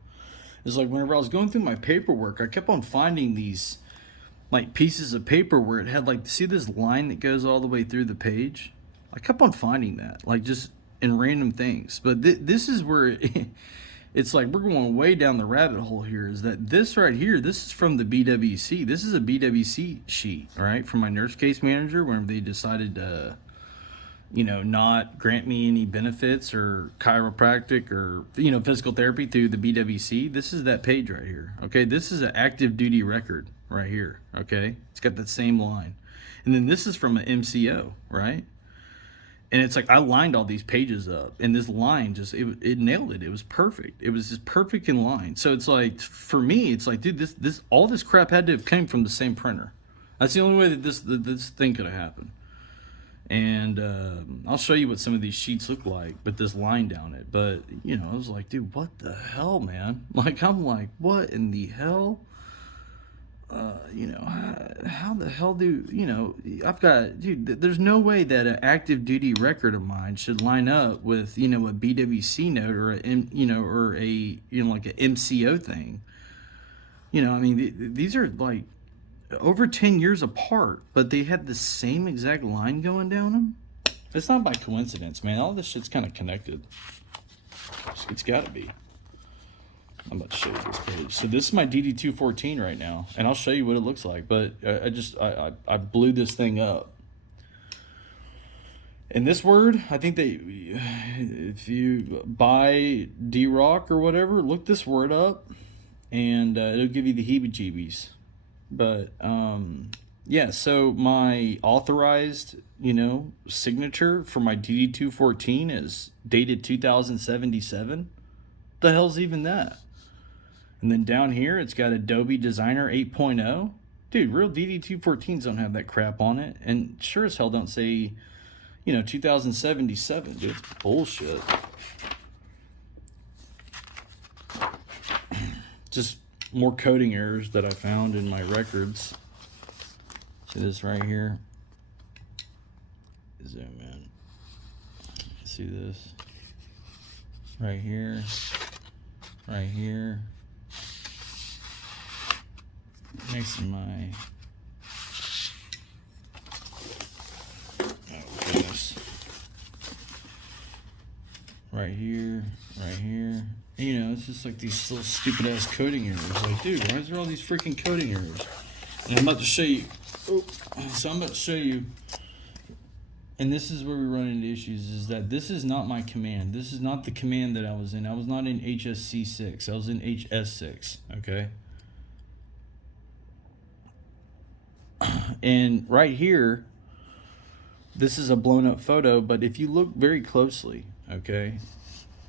It's like whenever I was going through my paperwork, I kept on finding these like pieces of paper where it had like, see this line that goes all the way through the page? I kept on finding that, like just in random things. But this is where it's like we're going way down the rabbit hole here, is that this right here, this is from the BWC. This is a BWC sheet, right? From my nurse case manager whenever they decided to, not grant me any benefits or chiropractic or, physical therapy through the BWC. This is that page right here, okay? This is an active duty record right here, okay? It's got that same line. And then this is from an MCO, right? And it's like I lined all these pages up, and this line just, it nailed it. It was perfect. It was just perfect in line. So it's like, for me, it's like, dude, this all this crap had to have come from the same printer. That's the only way that this thing could have happened. And I'll show you what some of these sheets look like with this line down it. But, I was like, dude, what the hell, man? Like, I'm like, what in the hell? How the hell I've got, dude, there's no way that an active duty record of mine should line up with, a BWC note or like an MCO thing. These are like over 10 years apart, but they had the same exact line going down them. It's not by coincidence, man. All this shit's kind of connected. It's got to be. I'm about to show you this page. So this is my DD214 right now, and I'll show you what it looks like. But I blew this thing up. And this word, I think that if you buy D-Rock or whatever, look this word up, and it'll give you the heebie-jeebies. But yeah, so my authorized, signature for my DD214 is dated 2077. The hell's even that? And then down here, it's got Adobe Designer 8.0. Dude, real DD214s don't have that crap on it. And sure as hell don't say, 2077. Dude, it's bullshit. Just more coding errors that I found in my records. See this right here? Zoom in. See this? Right here. Right here. Next to my... Oh, goodness. Right here. Right here. And, it's just like these little stupid ass coding errors. Like, dude, why is there all these freaking coding errors? And I'm about to show you. So I'm about to show you. And this is where we run into issues, is that this is not my command. This is not the command that I was in. I was not in HSC6. I was in HS6, okay? And right here, this is a blown up photo, but if you look very closely, okay,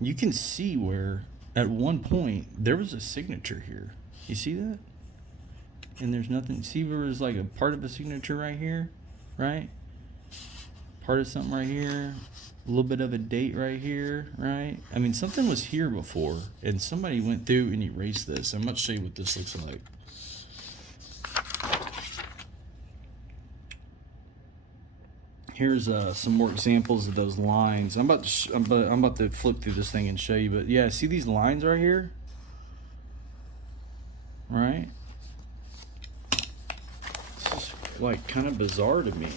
you can see where at one point there was a signature here. You see that? And there's nothing. See where there's like a part of a signature right here, right? Part of something right here, A little bit of a date right here, right? I mean, something was here before, and somebody went through and erased this. I'm about to show you what this looks like. Here's some more examples of those lines. I'm about to flip through this thing and show you. But yeah, see these lines right here, right? This is like kind of bizarre to me.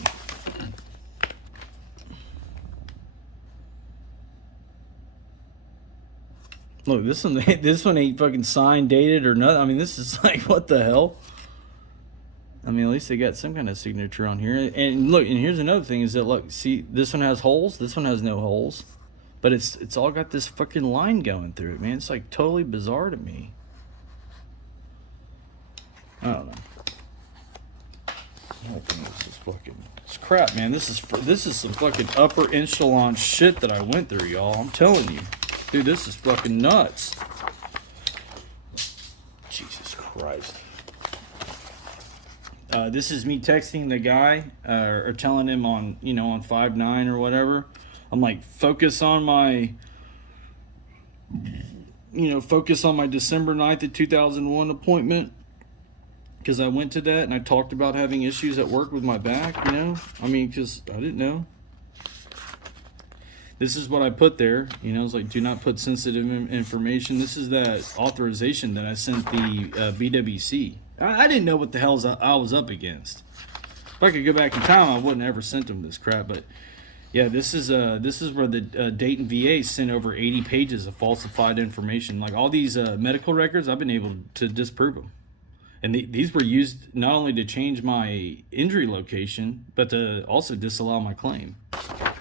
Look, this one ain't fucking signed, dated, or nothing. I mean, this is like, what the hell? I mean, at least they got some kind of signature on here. And look, and here's another thing is that, look, see, this one has holes. This one has no holes. But it's all got this fucking line going through it, man. It's like totally bizarre to me. I don't know. I think this is fucking, it's crap, man. This is some fucking upper echelon shit that I went through, y'all. I'm telling you. Dude, this is fucking nuts. Jesus Christ. This is me texting the guy, or telling him on, you know, on 5/9 or whatever. I'm like, focus on my December 9th of 2001 appointment. Because I went to that and I talked about having issues at work with my back, you know. I mean, because I didn't know. This is what I put there, you know. It's like, do not put sensitive information. This is that authorization that I sent the BWC. I didn't know what the hell I was up against. If I could go back in time, I wouldn't have ever sent them this crap. But yeah, this is where the Dayton VA sent over 80 pages of falsified information. Like all these medical records, I've been able to disprove them. And these were used not only to change my injury location, but to also disallow my claim.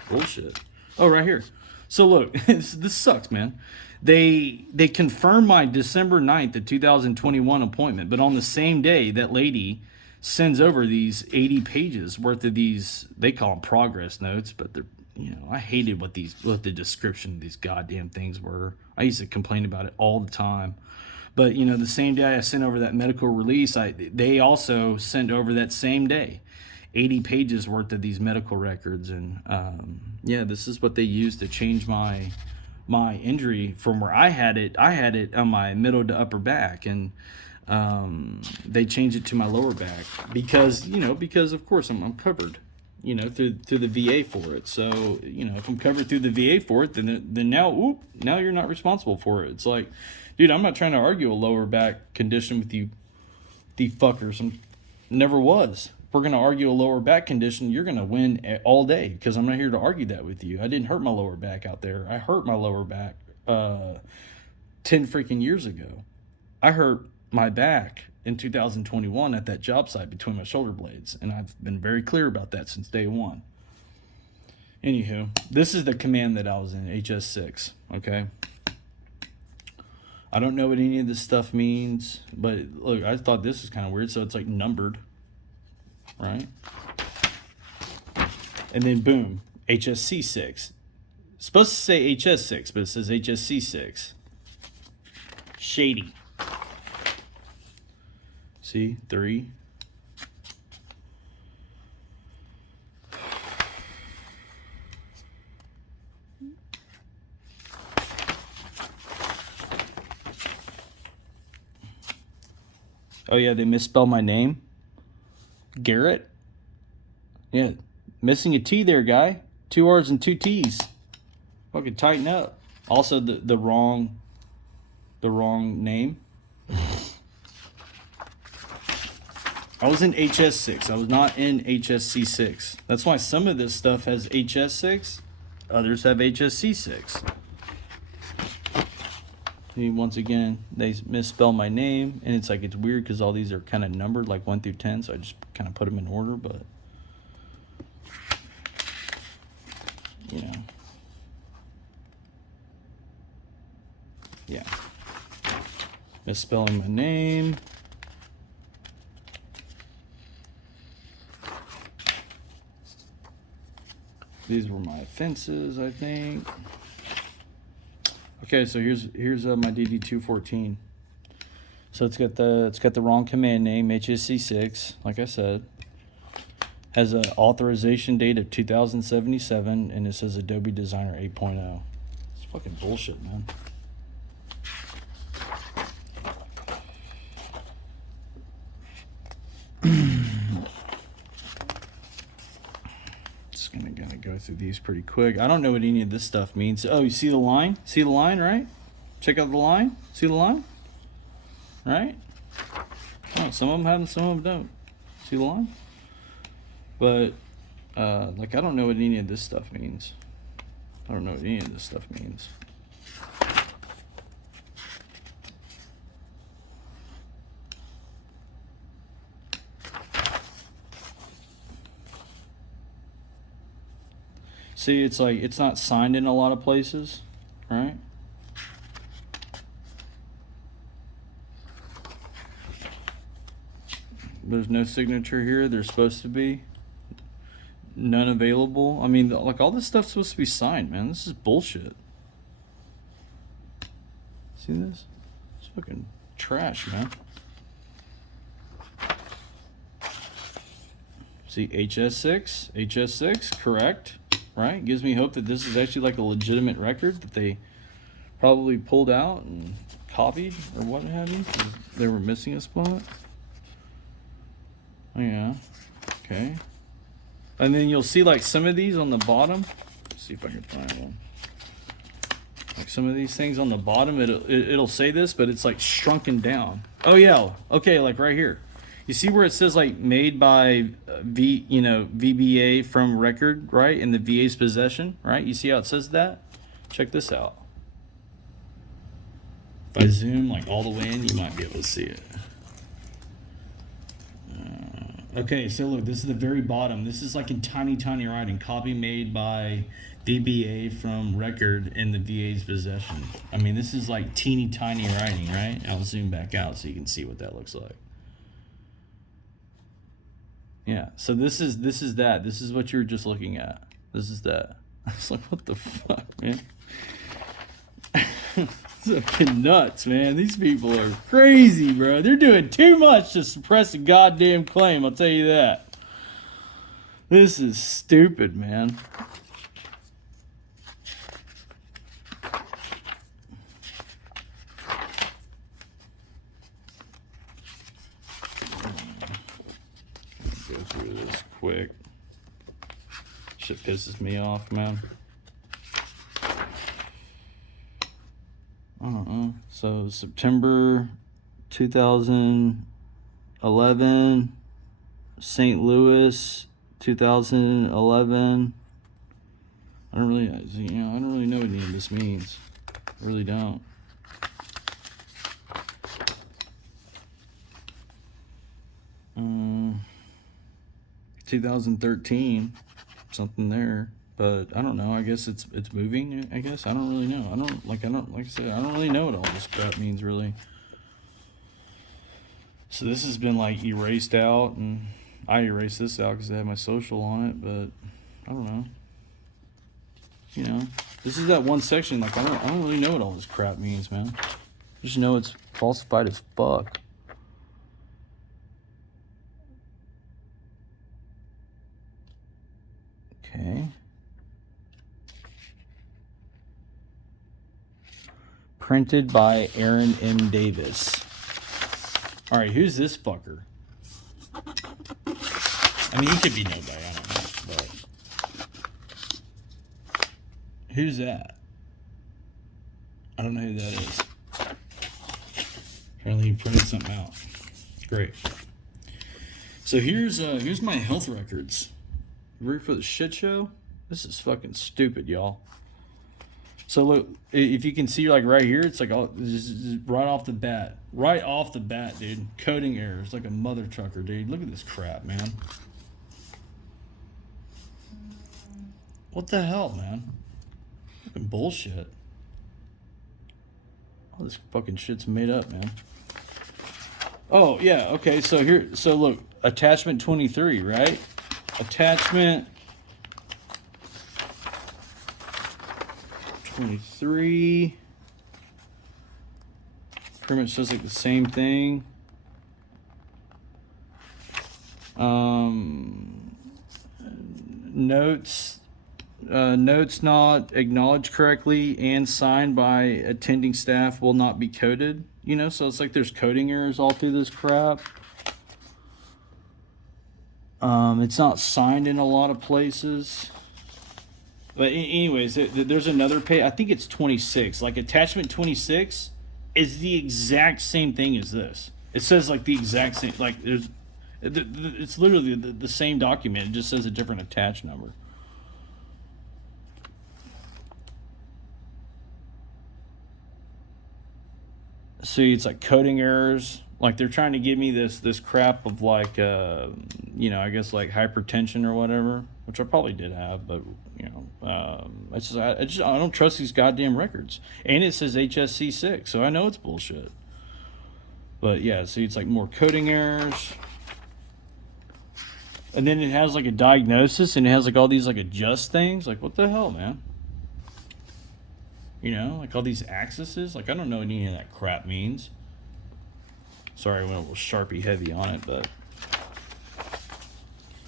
Bullshit. Oh, right here. So look, this sucks, man. They confirmed my December 9th of 2021 appointment, but on the same day, that lady sends over these 80 pages worth of these, they call them progress notes, but they're, you know, I hated what the description of these goddamn things were. I used to complain about it all the time. But, you know, the same day I sent over that medical release, they also sent over that same day 80 pages worth of these medical records. And, yeah, this is what they used to change my injury from where I had it on my middle to upper back. And they changed it to my lower back because of course I'm covered, you know, through the VA for it. So, you know, if I'm covered through the VA for it, then now you're not responsible for it. It's like, dude, I'm not trying to argue a lower back condition with you, the fuckers. Never was. If we're going to argue a lower back condition, you're going to win all day because I'm not here to argue that with you. I didn't hurt my lower back out there. I hurt my lower back 10 freaking years ago. I hurt my back in 2021 at that job site between my shoulder blades, and I've been very clear about that since day one. Anywho, this is the command that I was in, HS6, okay? I don't know what any of this stuff means, but look, I thought this was kind of weird. So it's like numbered, right? And then boom, HSC6. It's supposed to say HS6, but it says HSC6. Shady. See, 3. Oh yeah, they misspelled my name. Garrett. Yeah, missing a T there, guy. 2 R's and 2 T's. Fucking tighten up. Also, the wrong name. I was in HS6. I was not in HSC6. That's why some of this stuff has HS6. Others have HSC6. Once again, they misspell my name, and it's like, it's weird because all these are kind of numbered like 1 through 10, so I just kind of put them in order, but you know, yeah, misspelling my name. These were my offenses, I think. Okay, so here's my DD-214. So it's got the wrong command name, HSC6, like I said. Has an authorization date of 2077, and it says Adobe Designer 8.0. It's fucking bullshit, man. Just gonna go through these pretty quick. I don't know what any of this stuff means. Oh, you see the line? See the line, right? Check out the line. See the line? Right? Oh, some of them have them, some of them don't. See the line? But, like, I don't know what any of this stuff means. I don't know what any of this stuff means. See, it's like, it's not signed in a lot of places, right? There's no signature here. There's supposed to be. None available. I mean, like, all this stuff's supposed to be signed, man. This is bullshit. See this? It's fucking trash, man. See, HS6, correct, right? Gives me hope that this is actually like a legitimate record that they probably pulled out and copied or what have you. They were missing a spot. Oh, yeah. Okay. And then you'll see like some of these on the bottom. Let's see if I can find one. Like some of these things on the bottom, it'll say this, but it's like shrunken down. Oh yeah, okay, like right here. You see where it says like made by VBA from record, right? In the VA's possession, right? You see how it says that? Check this out. If I zoom like all the way in, you might be able to see it. Okay, so look, this is the very bottom. This is like in tiny, tiny writing. Copy made by VBA from record in the VA's possession. I mean, this is like teeny tiny writing, right? I'll zoom back out so you can see what that looks like. Yeah, so this is that. This is what you were just looking at. This is that. I was like, what the fuck, man? It's fucking nuts, man. These people are crazy, bro. They're doing too much to suppress a goddamn claim, I'll tell you that. This is stupid, man. Go through this quick. Shit pisses me off, man. So September 2011, St. Louis, 2011. I don't really know what any of this means. I really don't. Uh, 2013, something there. But I don't know. I guess it's moving. I guess I don't really know. Like I said, I don't really know what all this crap means really. So this has been like erased out, and I erased this out because I had my social on it. But I don't know. You know, this is that one section. Like I don't really know what all this crap means, man. I just know it's falsified as fuck. Okay. Printed by Aaron M. Davis. All right, who's this fucker? I mean, he could be nobody, I don't know, but who's that? I don't know who that is. Apparently he printed something out. Great. So here's my health records. Ready for the shit show? This is fucking stupid, y'all. So look, if you can see, like right here, it's like all just right off the bat, dude. Coding errors, like a mother trucker, dude. Look at this crap, man. What the hell, man? Fucking bullshit. All this fucking shit's made up, man. Oh yeah, okay. So look, attachment 23, right? Attachment 23. Pretty much says like the same thing. notes not acknowledged correctly and signed by attending staff will not be coded. You know, so it's like there's coding errors all through this crap. It's not signed in a lot of places. But anyways, there's another page. I think it's 26. Like attachment 26 is the exact same thing as this. It says like the exact same. Like it's literally the same document. It just says a different attach number. See, it's like coding errors. Like they're trying to give me this crap of like you know, I guess like hypertension or whatever, which I probably did have, but you know, I don't trust these goddamn records. And it says HSC 6, so I know it's bullshit. But yeah, see, it's like more coding errors. And then it has like a diagnosis, and it has like all these like adjust things. Like what the hell, man? You know, like all these axes. Like I don't know what any of that crap means. Sorry, I went a little Sharpie heavy on it, but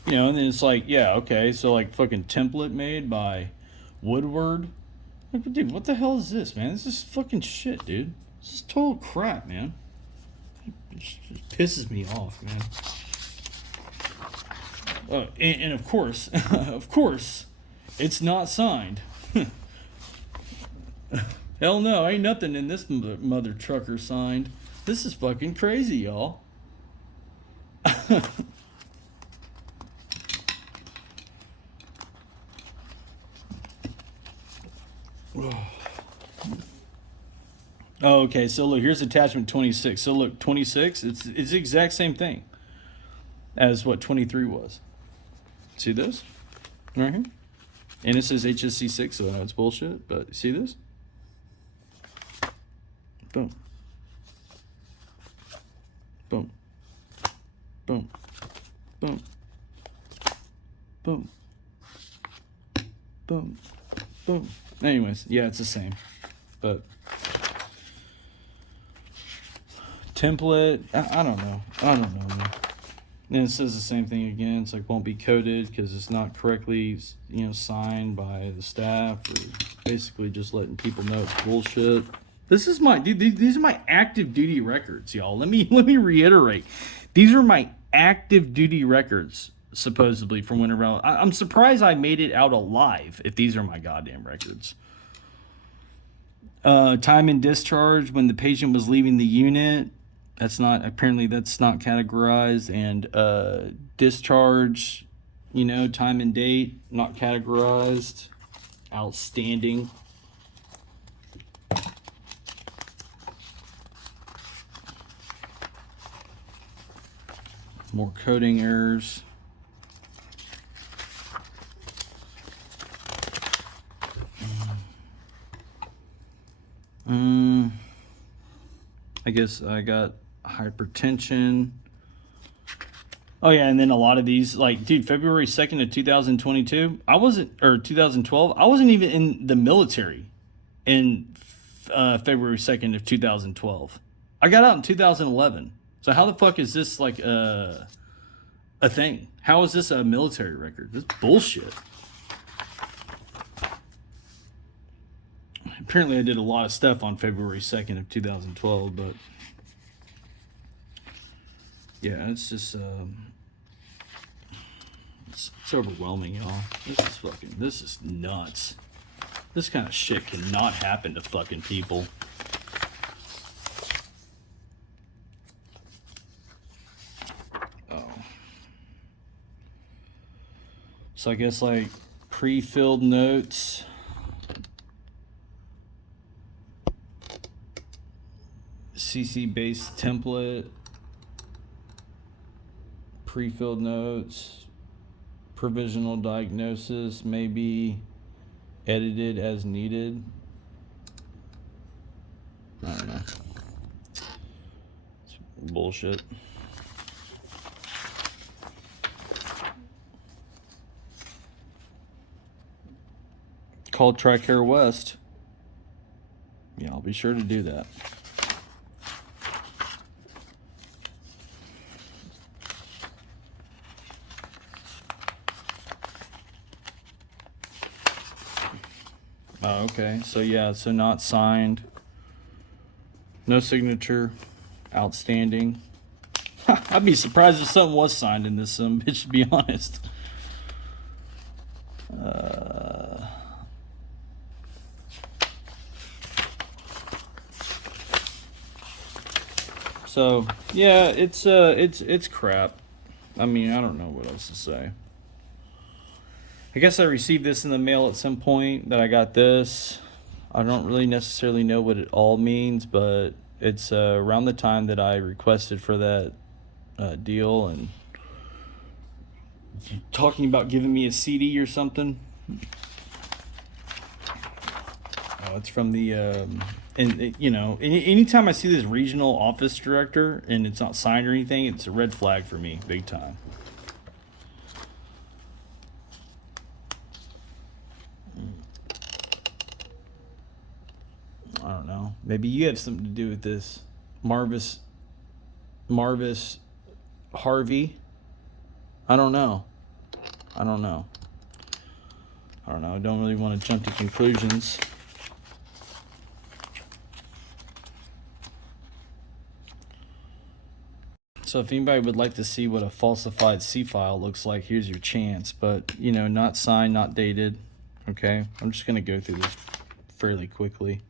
you know, and then it's like, yeah, okay, so like fucking template made by Woodward. Like, dude, what the hell is this, man? This is fucking shit, dude. This is total crap, man. It just pisses me off, man. And of course, of course, it's not signed. Hell no, ain't nothing in this mother trucker signed. This is fucking crazy, y'all. Oh, okay, so look, here's attachment 26. So look, 26, it's the exact same thing as what 23 was. See this? Right here? And it says HSC 6, so I know it's bullshit, but see this? Boom. Boom. Boom. Boom. Boom. Boom. Boom. Anyways, yeah, it's the same. But template, I don't know. I don't know, man. And it says the same thing again. It's like won't be coded because it's not correctly, you know, signed by the staff, or basically just letting people know it's bullshit. This is my these are my active duty records, y'all. Let me reiterate. These are my active duty records, supposedly from when around. I'm surprised I made it out alive if these are my goddamn records. Time and discharge when the patient was leaving the unit. That's not categorized. And discharge, you know, time and date, not categorized. Outstanding. More coding errors. I guess I got hypertension. Oh yeah, and then a lot of these, like, dude, February 2nd of 2022, or 2012, I wasn't even in the military in February 2nd of 2012. I got out in 2011. So how the fuck is this like a thing? How is this a military record? This is bullshit. Apparently I did a lot of stuff on February 2nd of 2012, but yeah, it's just it's overwhelming, y'all. This is nuts. This kind of shit cannot happen to fucking people. So I guess like pre-filled notes. CC based template. Pre-filled notes. Provisional diagnosis may be edited as needed. I don't know. It's bullshit. Call TRICARE West. Yeah, I'll be sure to do that. Oh, okay. So yeah, so not signed. No signature. Outstanding. I'd be surprised if something was signed in this bitch, to be honest. So yeah, it's crap. I mean, I don't know what else to say. I guess I received this in the mail at some point that I got this. I don't really necessarily know what it all means, but it's around the time that I requested for that deal and talking about giving me a CD or something. Oh, it's from the, and you know, anytime I see this regional office director and it's not signed or anything, it's a red flag for me, big time. I don't know. Maybe you have something to do with this. Marvis Harvey. I don't know. I don't know. I don't really want to jump to conclusions. So if anybody would like to see what a falsified C file looks like, here's your chance. But, you know, not signed, not dated. Okay? I'm just going to go through this fairly quickly.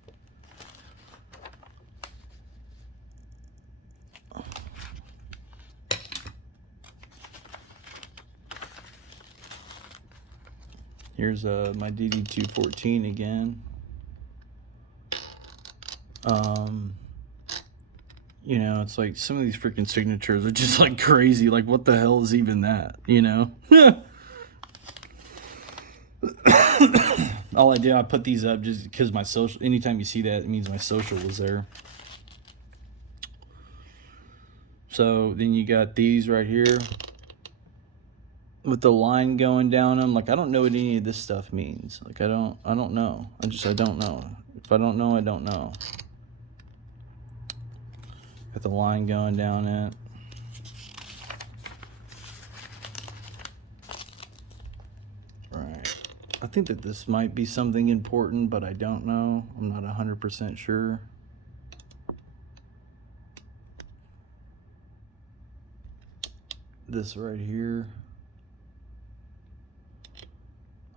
Here's my DD214 again. You know, it's like some of these freaking signatures are just like crazy. Like, what the hell is even that? You know? All I did, I put these up just because my social, anytime you see that, it means my social was there. So then you got these right here with the line going down them. Like, I don't know what any of this stuff means. Like, I don't know. I don't know. If I don't know, I don't know. Got the line going down it. Right. I think that this might be something important, but I don't know. I'm not 100% sure. This right here.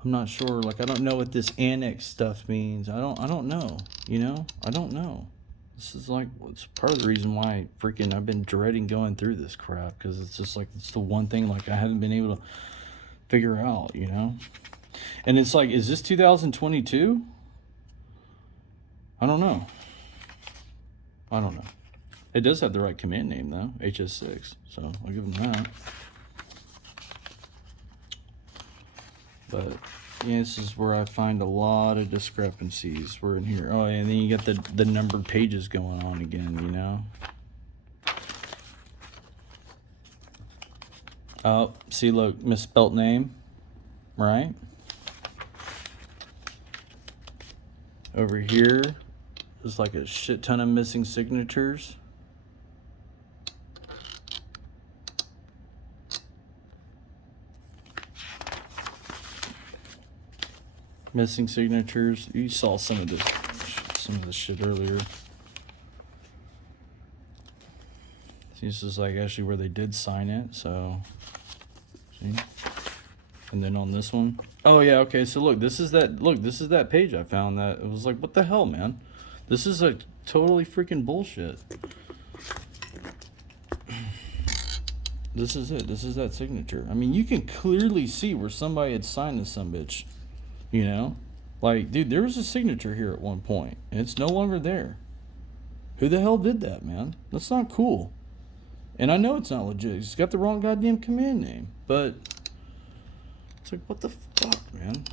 I'm not sure. Like, I don't know what this annex stuff means. I don't know. You know? I don't know. This is like, it's part of the reason why freaking I've been dreading going through this crap, because it's just like, it's the one thing like I haven't been able to figure out, you know? And it's like, is this 2022? I don't know. I don't know. It does have the right command name though, HS6, so I'll give them that. But yeah, this is where I find a lot of discrepancies. We're in here. Oh, and then you got the numbered pages going on again, you know? Oh, see, look, misspelt name, right? Over here, there's like a shit ton of missing signatures. Missing signatures. You saw some of this shit earlier. See, this is like actually where they did sign it, so see? And then on this one. Oh yeah, okay, so look, this is that page I found that it was like, what the hell, man? This is like totally freaking bullshit. This is it. This is that signature. I mean, you can clearly see where somebody had signed this sumbitch. You know? Like, dude, there was a signature here at one point, and it's no longer there. Who the hell did that, man? That's not cool. And I know it's not legit. It's got the wrong goddamn command name. But it's like, what the fuck, man?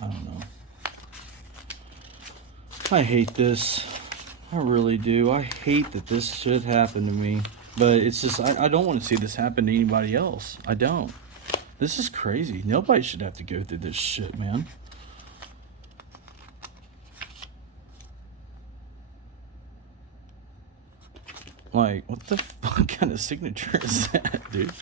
I don't know. I hate this. I really do. I hate that this shit happened to me. But it's just, I don't want to see this happen to anybody else. I don't. This is crazy. Nobody should have to go through this shit, man. Like, what the fuck kind of signature is that, dude?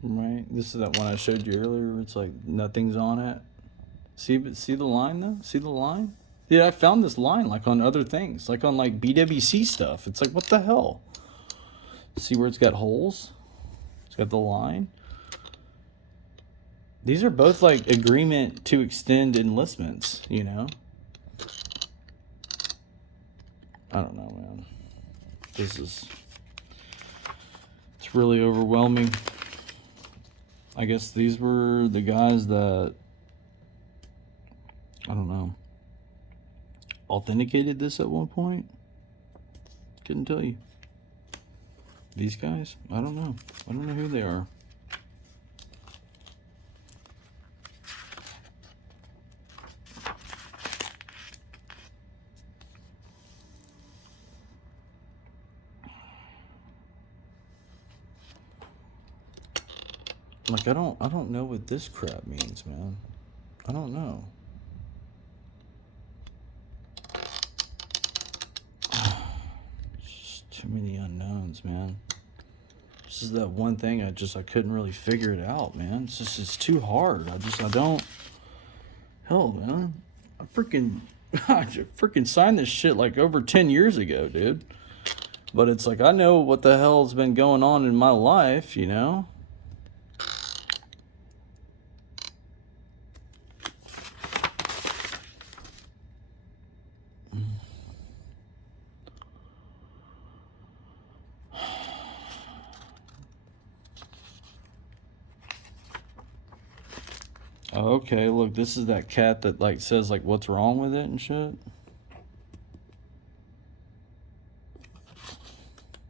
Right, this is that one I showed you earlier. It's like nothing's on it. See the line though? See the line? Yeah, I found this line like on other things, like on like BWC stuff. It's like, what the hell? See where it's got holes? It's got the line. These are both like agreement to extend enlistments, you know? I don't know, man. It's really overwhelming. I guess these were the guys that, I don't know, authenticated this at one point. Couldn't tell you. These guys? I don't know. I don't know who they are. Like, I don't know what this crap means, man. I don't know. Just too many unknowns, man. This is that one thing I couldn't really figure it out, man. It's too hard. I don't. Hell, man. I freaking signed this shit like over 10 years ago, dude. But it's like, I know what the hell's been going on in my life, you know? Oh, okay, look, this is that cat that like says like what's wrong with it and shit.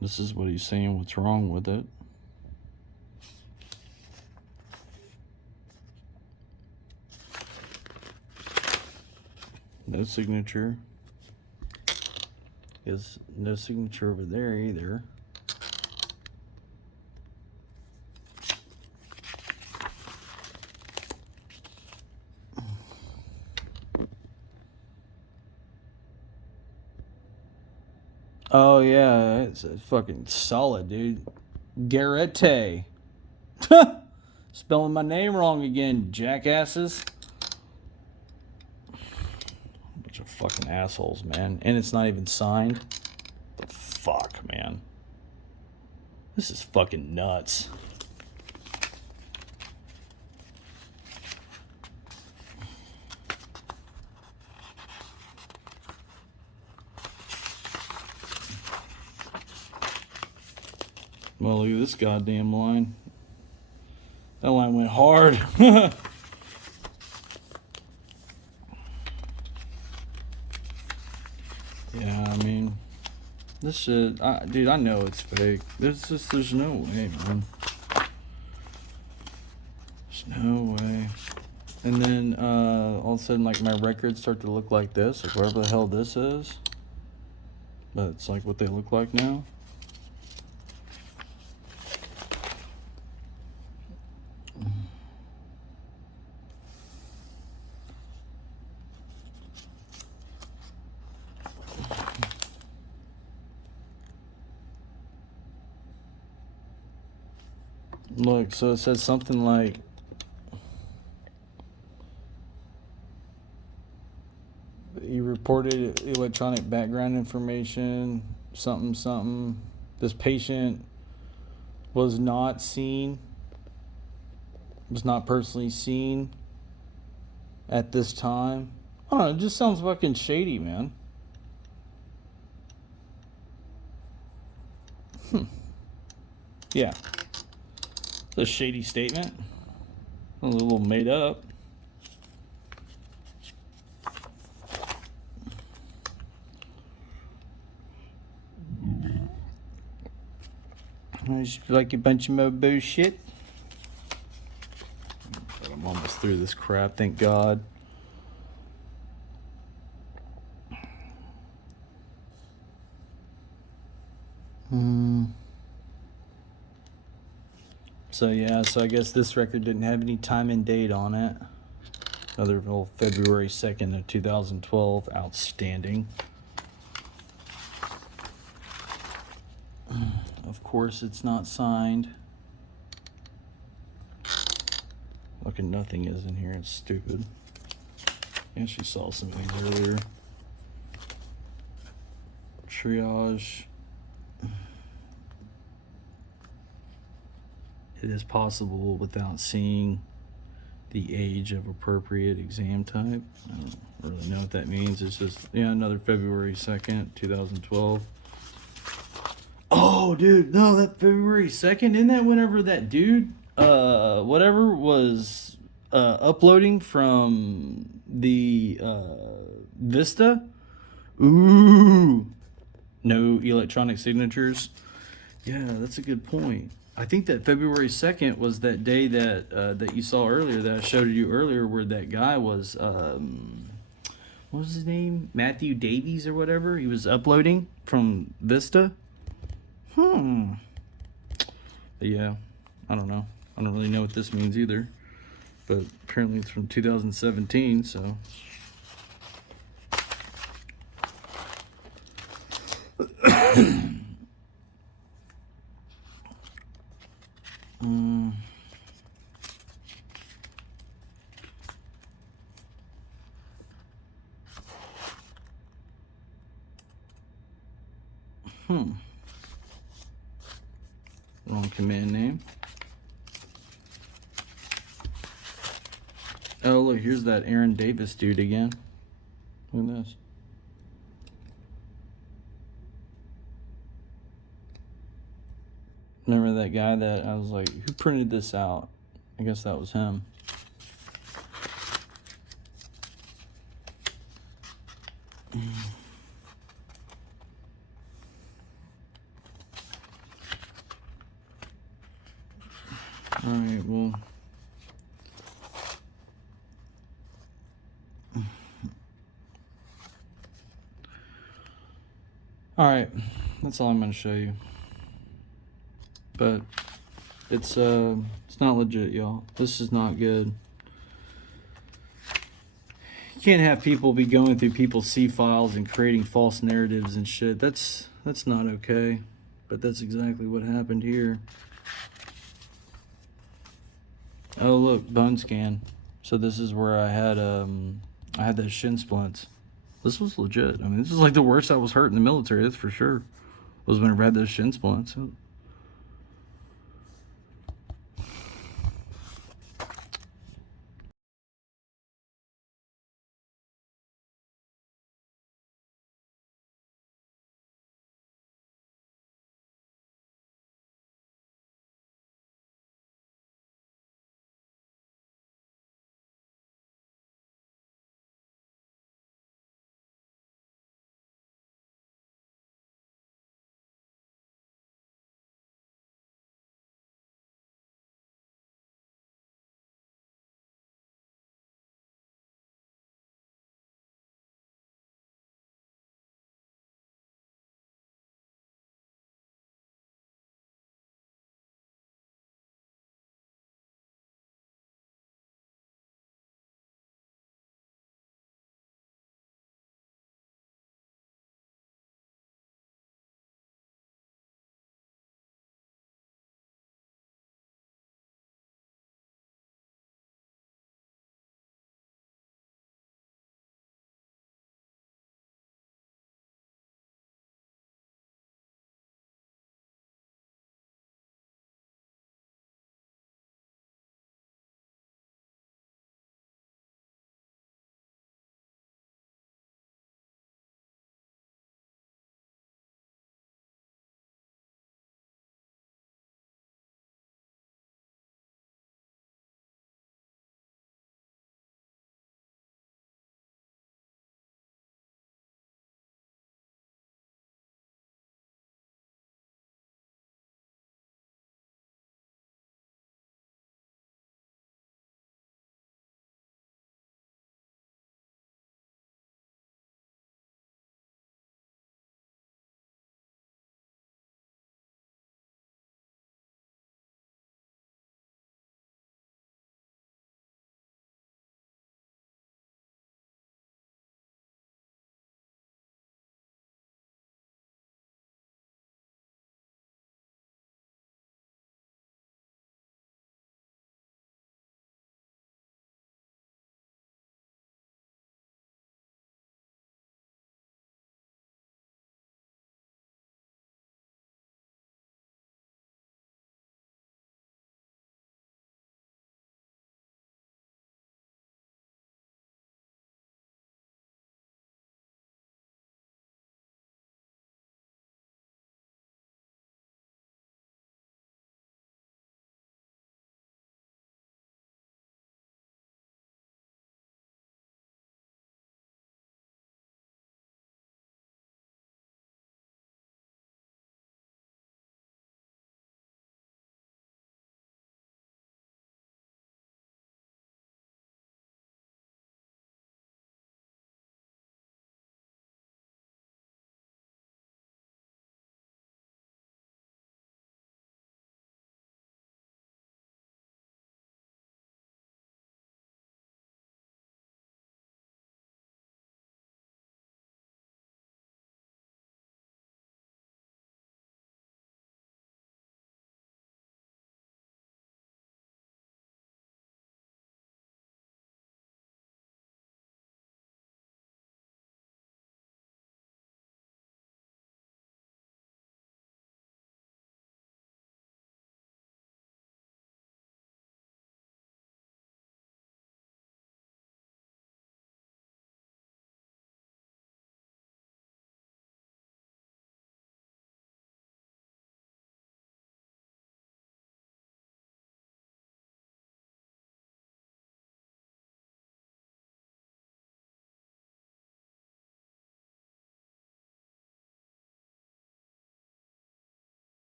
This is what he's saying, what's wrong with it. No signature. There's no signature over there either. Oh yeah, it's fucking solid, dude. Garrette. Spelling my name wrong again, jackasses. Bunch of fucking assholes, man. And it's not even signed. The fuck, man. This is fucking nuts. Well, look at this goddamn line. That line went hard. Yeah, I mean, this shit, dude, I know it's fake. There's no way, man. There's no way. And then all of a sudden, like, my records start to look like this, like whatever the hell this is. But it's like what they look like now. Look, so it says something like, you reported electronic background information, something, something. This patient was not seen, was not personally seen at this time. I don't know, it just sounds fucking shady, man. Yeah. It's a shady statement. A little made up. I just feel like a bunch of more bullshit. But I'm almost through this crap, thank God. So yeah, so I guess this record didn't have any time and date on it. Another little February 2nd of 2012. Outstanding. Of course it's not signed. Fucking nothing is in here, it's stupid. I actually saw some of these earlier. Triage. It is possible without seeing the age of appropriate exam type. I don't really know what that means. It's just, yeah, another February 2nd, 2012. Oh, dude, no, that February 2nd, isn't that whenever that dude, whatever, was uploading from the Vista? Ooh. No electronic signatures. Yeah, that's a good point. I think that February 2nd was that day that that you saw earlier, that I showed you earlier, where that guy was, what was his name? Matthew Davies or whatever. He was uploading from Vista. But yeah, I don't know. I don't really know what this means either. But apparently it's from 2017, so. Wrong command name. Oh, look, here's that Aaron Davis dude again. Look at this. Remember that guy that I was like, who printed this out? I guess that was him. All right, well. All right, that's all I'm going to show you. But it's not legit, y'all. This is not good. You can't have people be going through people's C files and creating false narratives and shit. That's not okay. But that's exactly what happened here. Oh, look, bone scan. So this is where I had those shin splints. This was legit. I mean, this is like the worst I was hurt in the military, that's for sure. Was when I had those shin splints.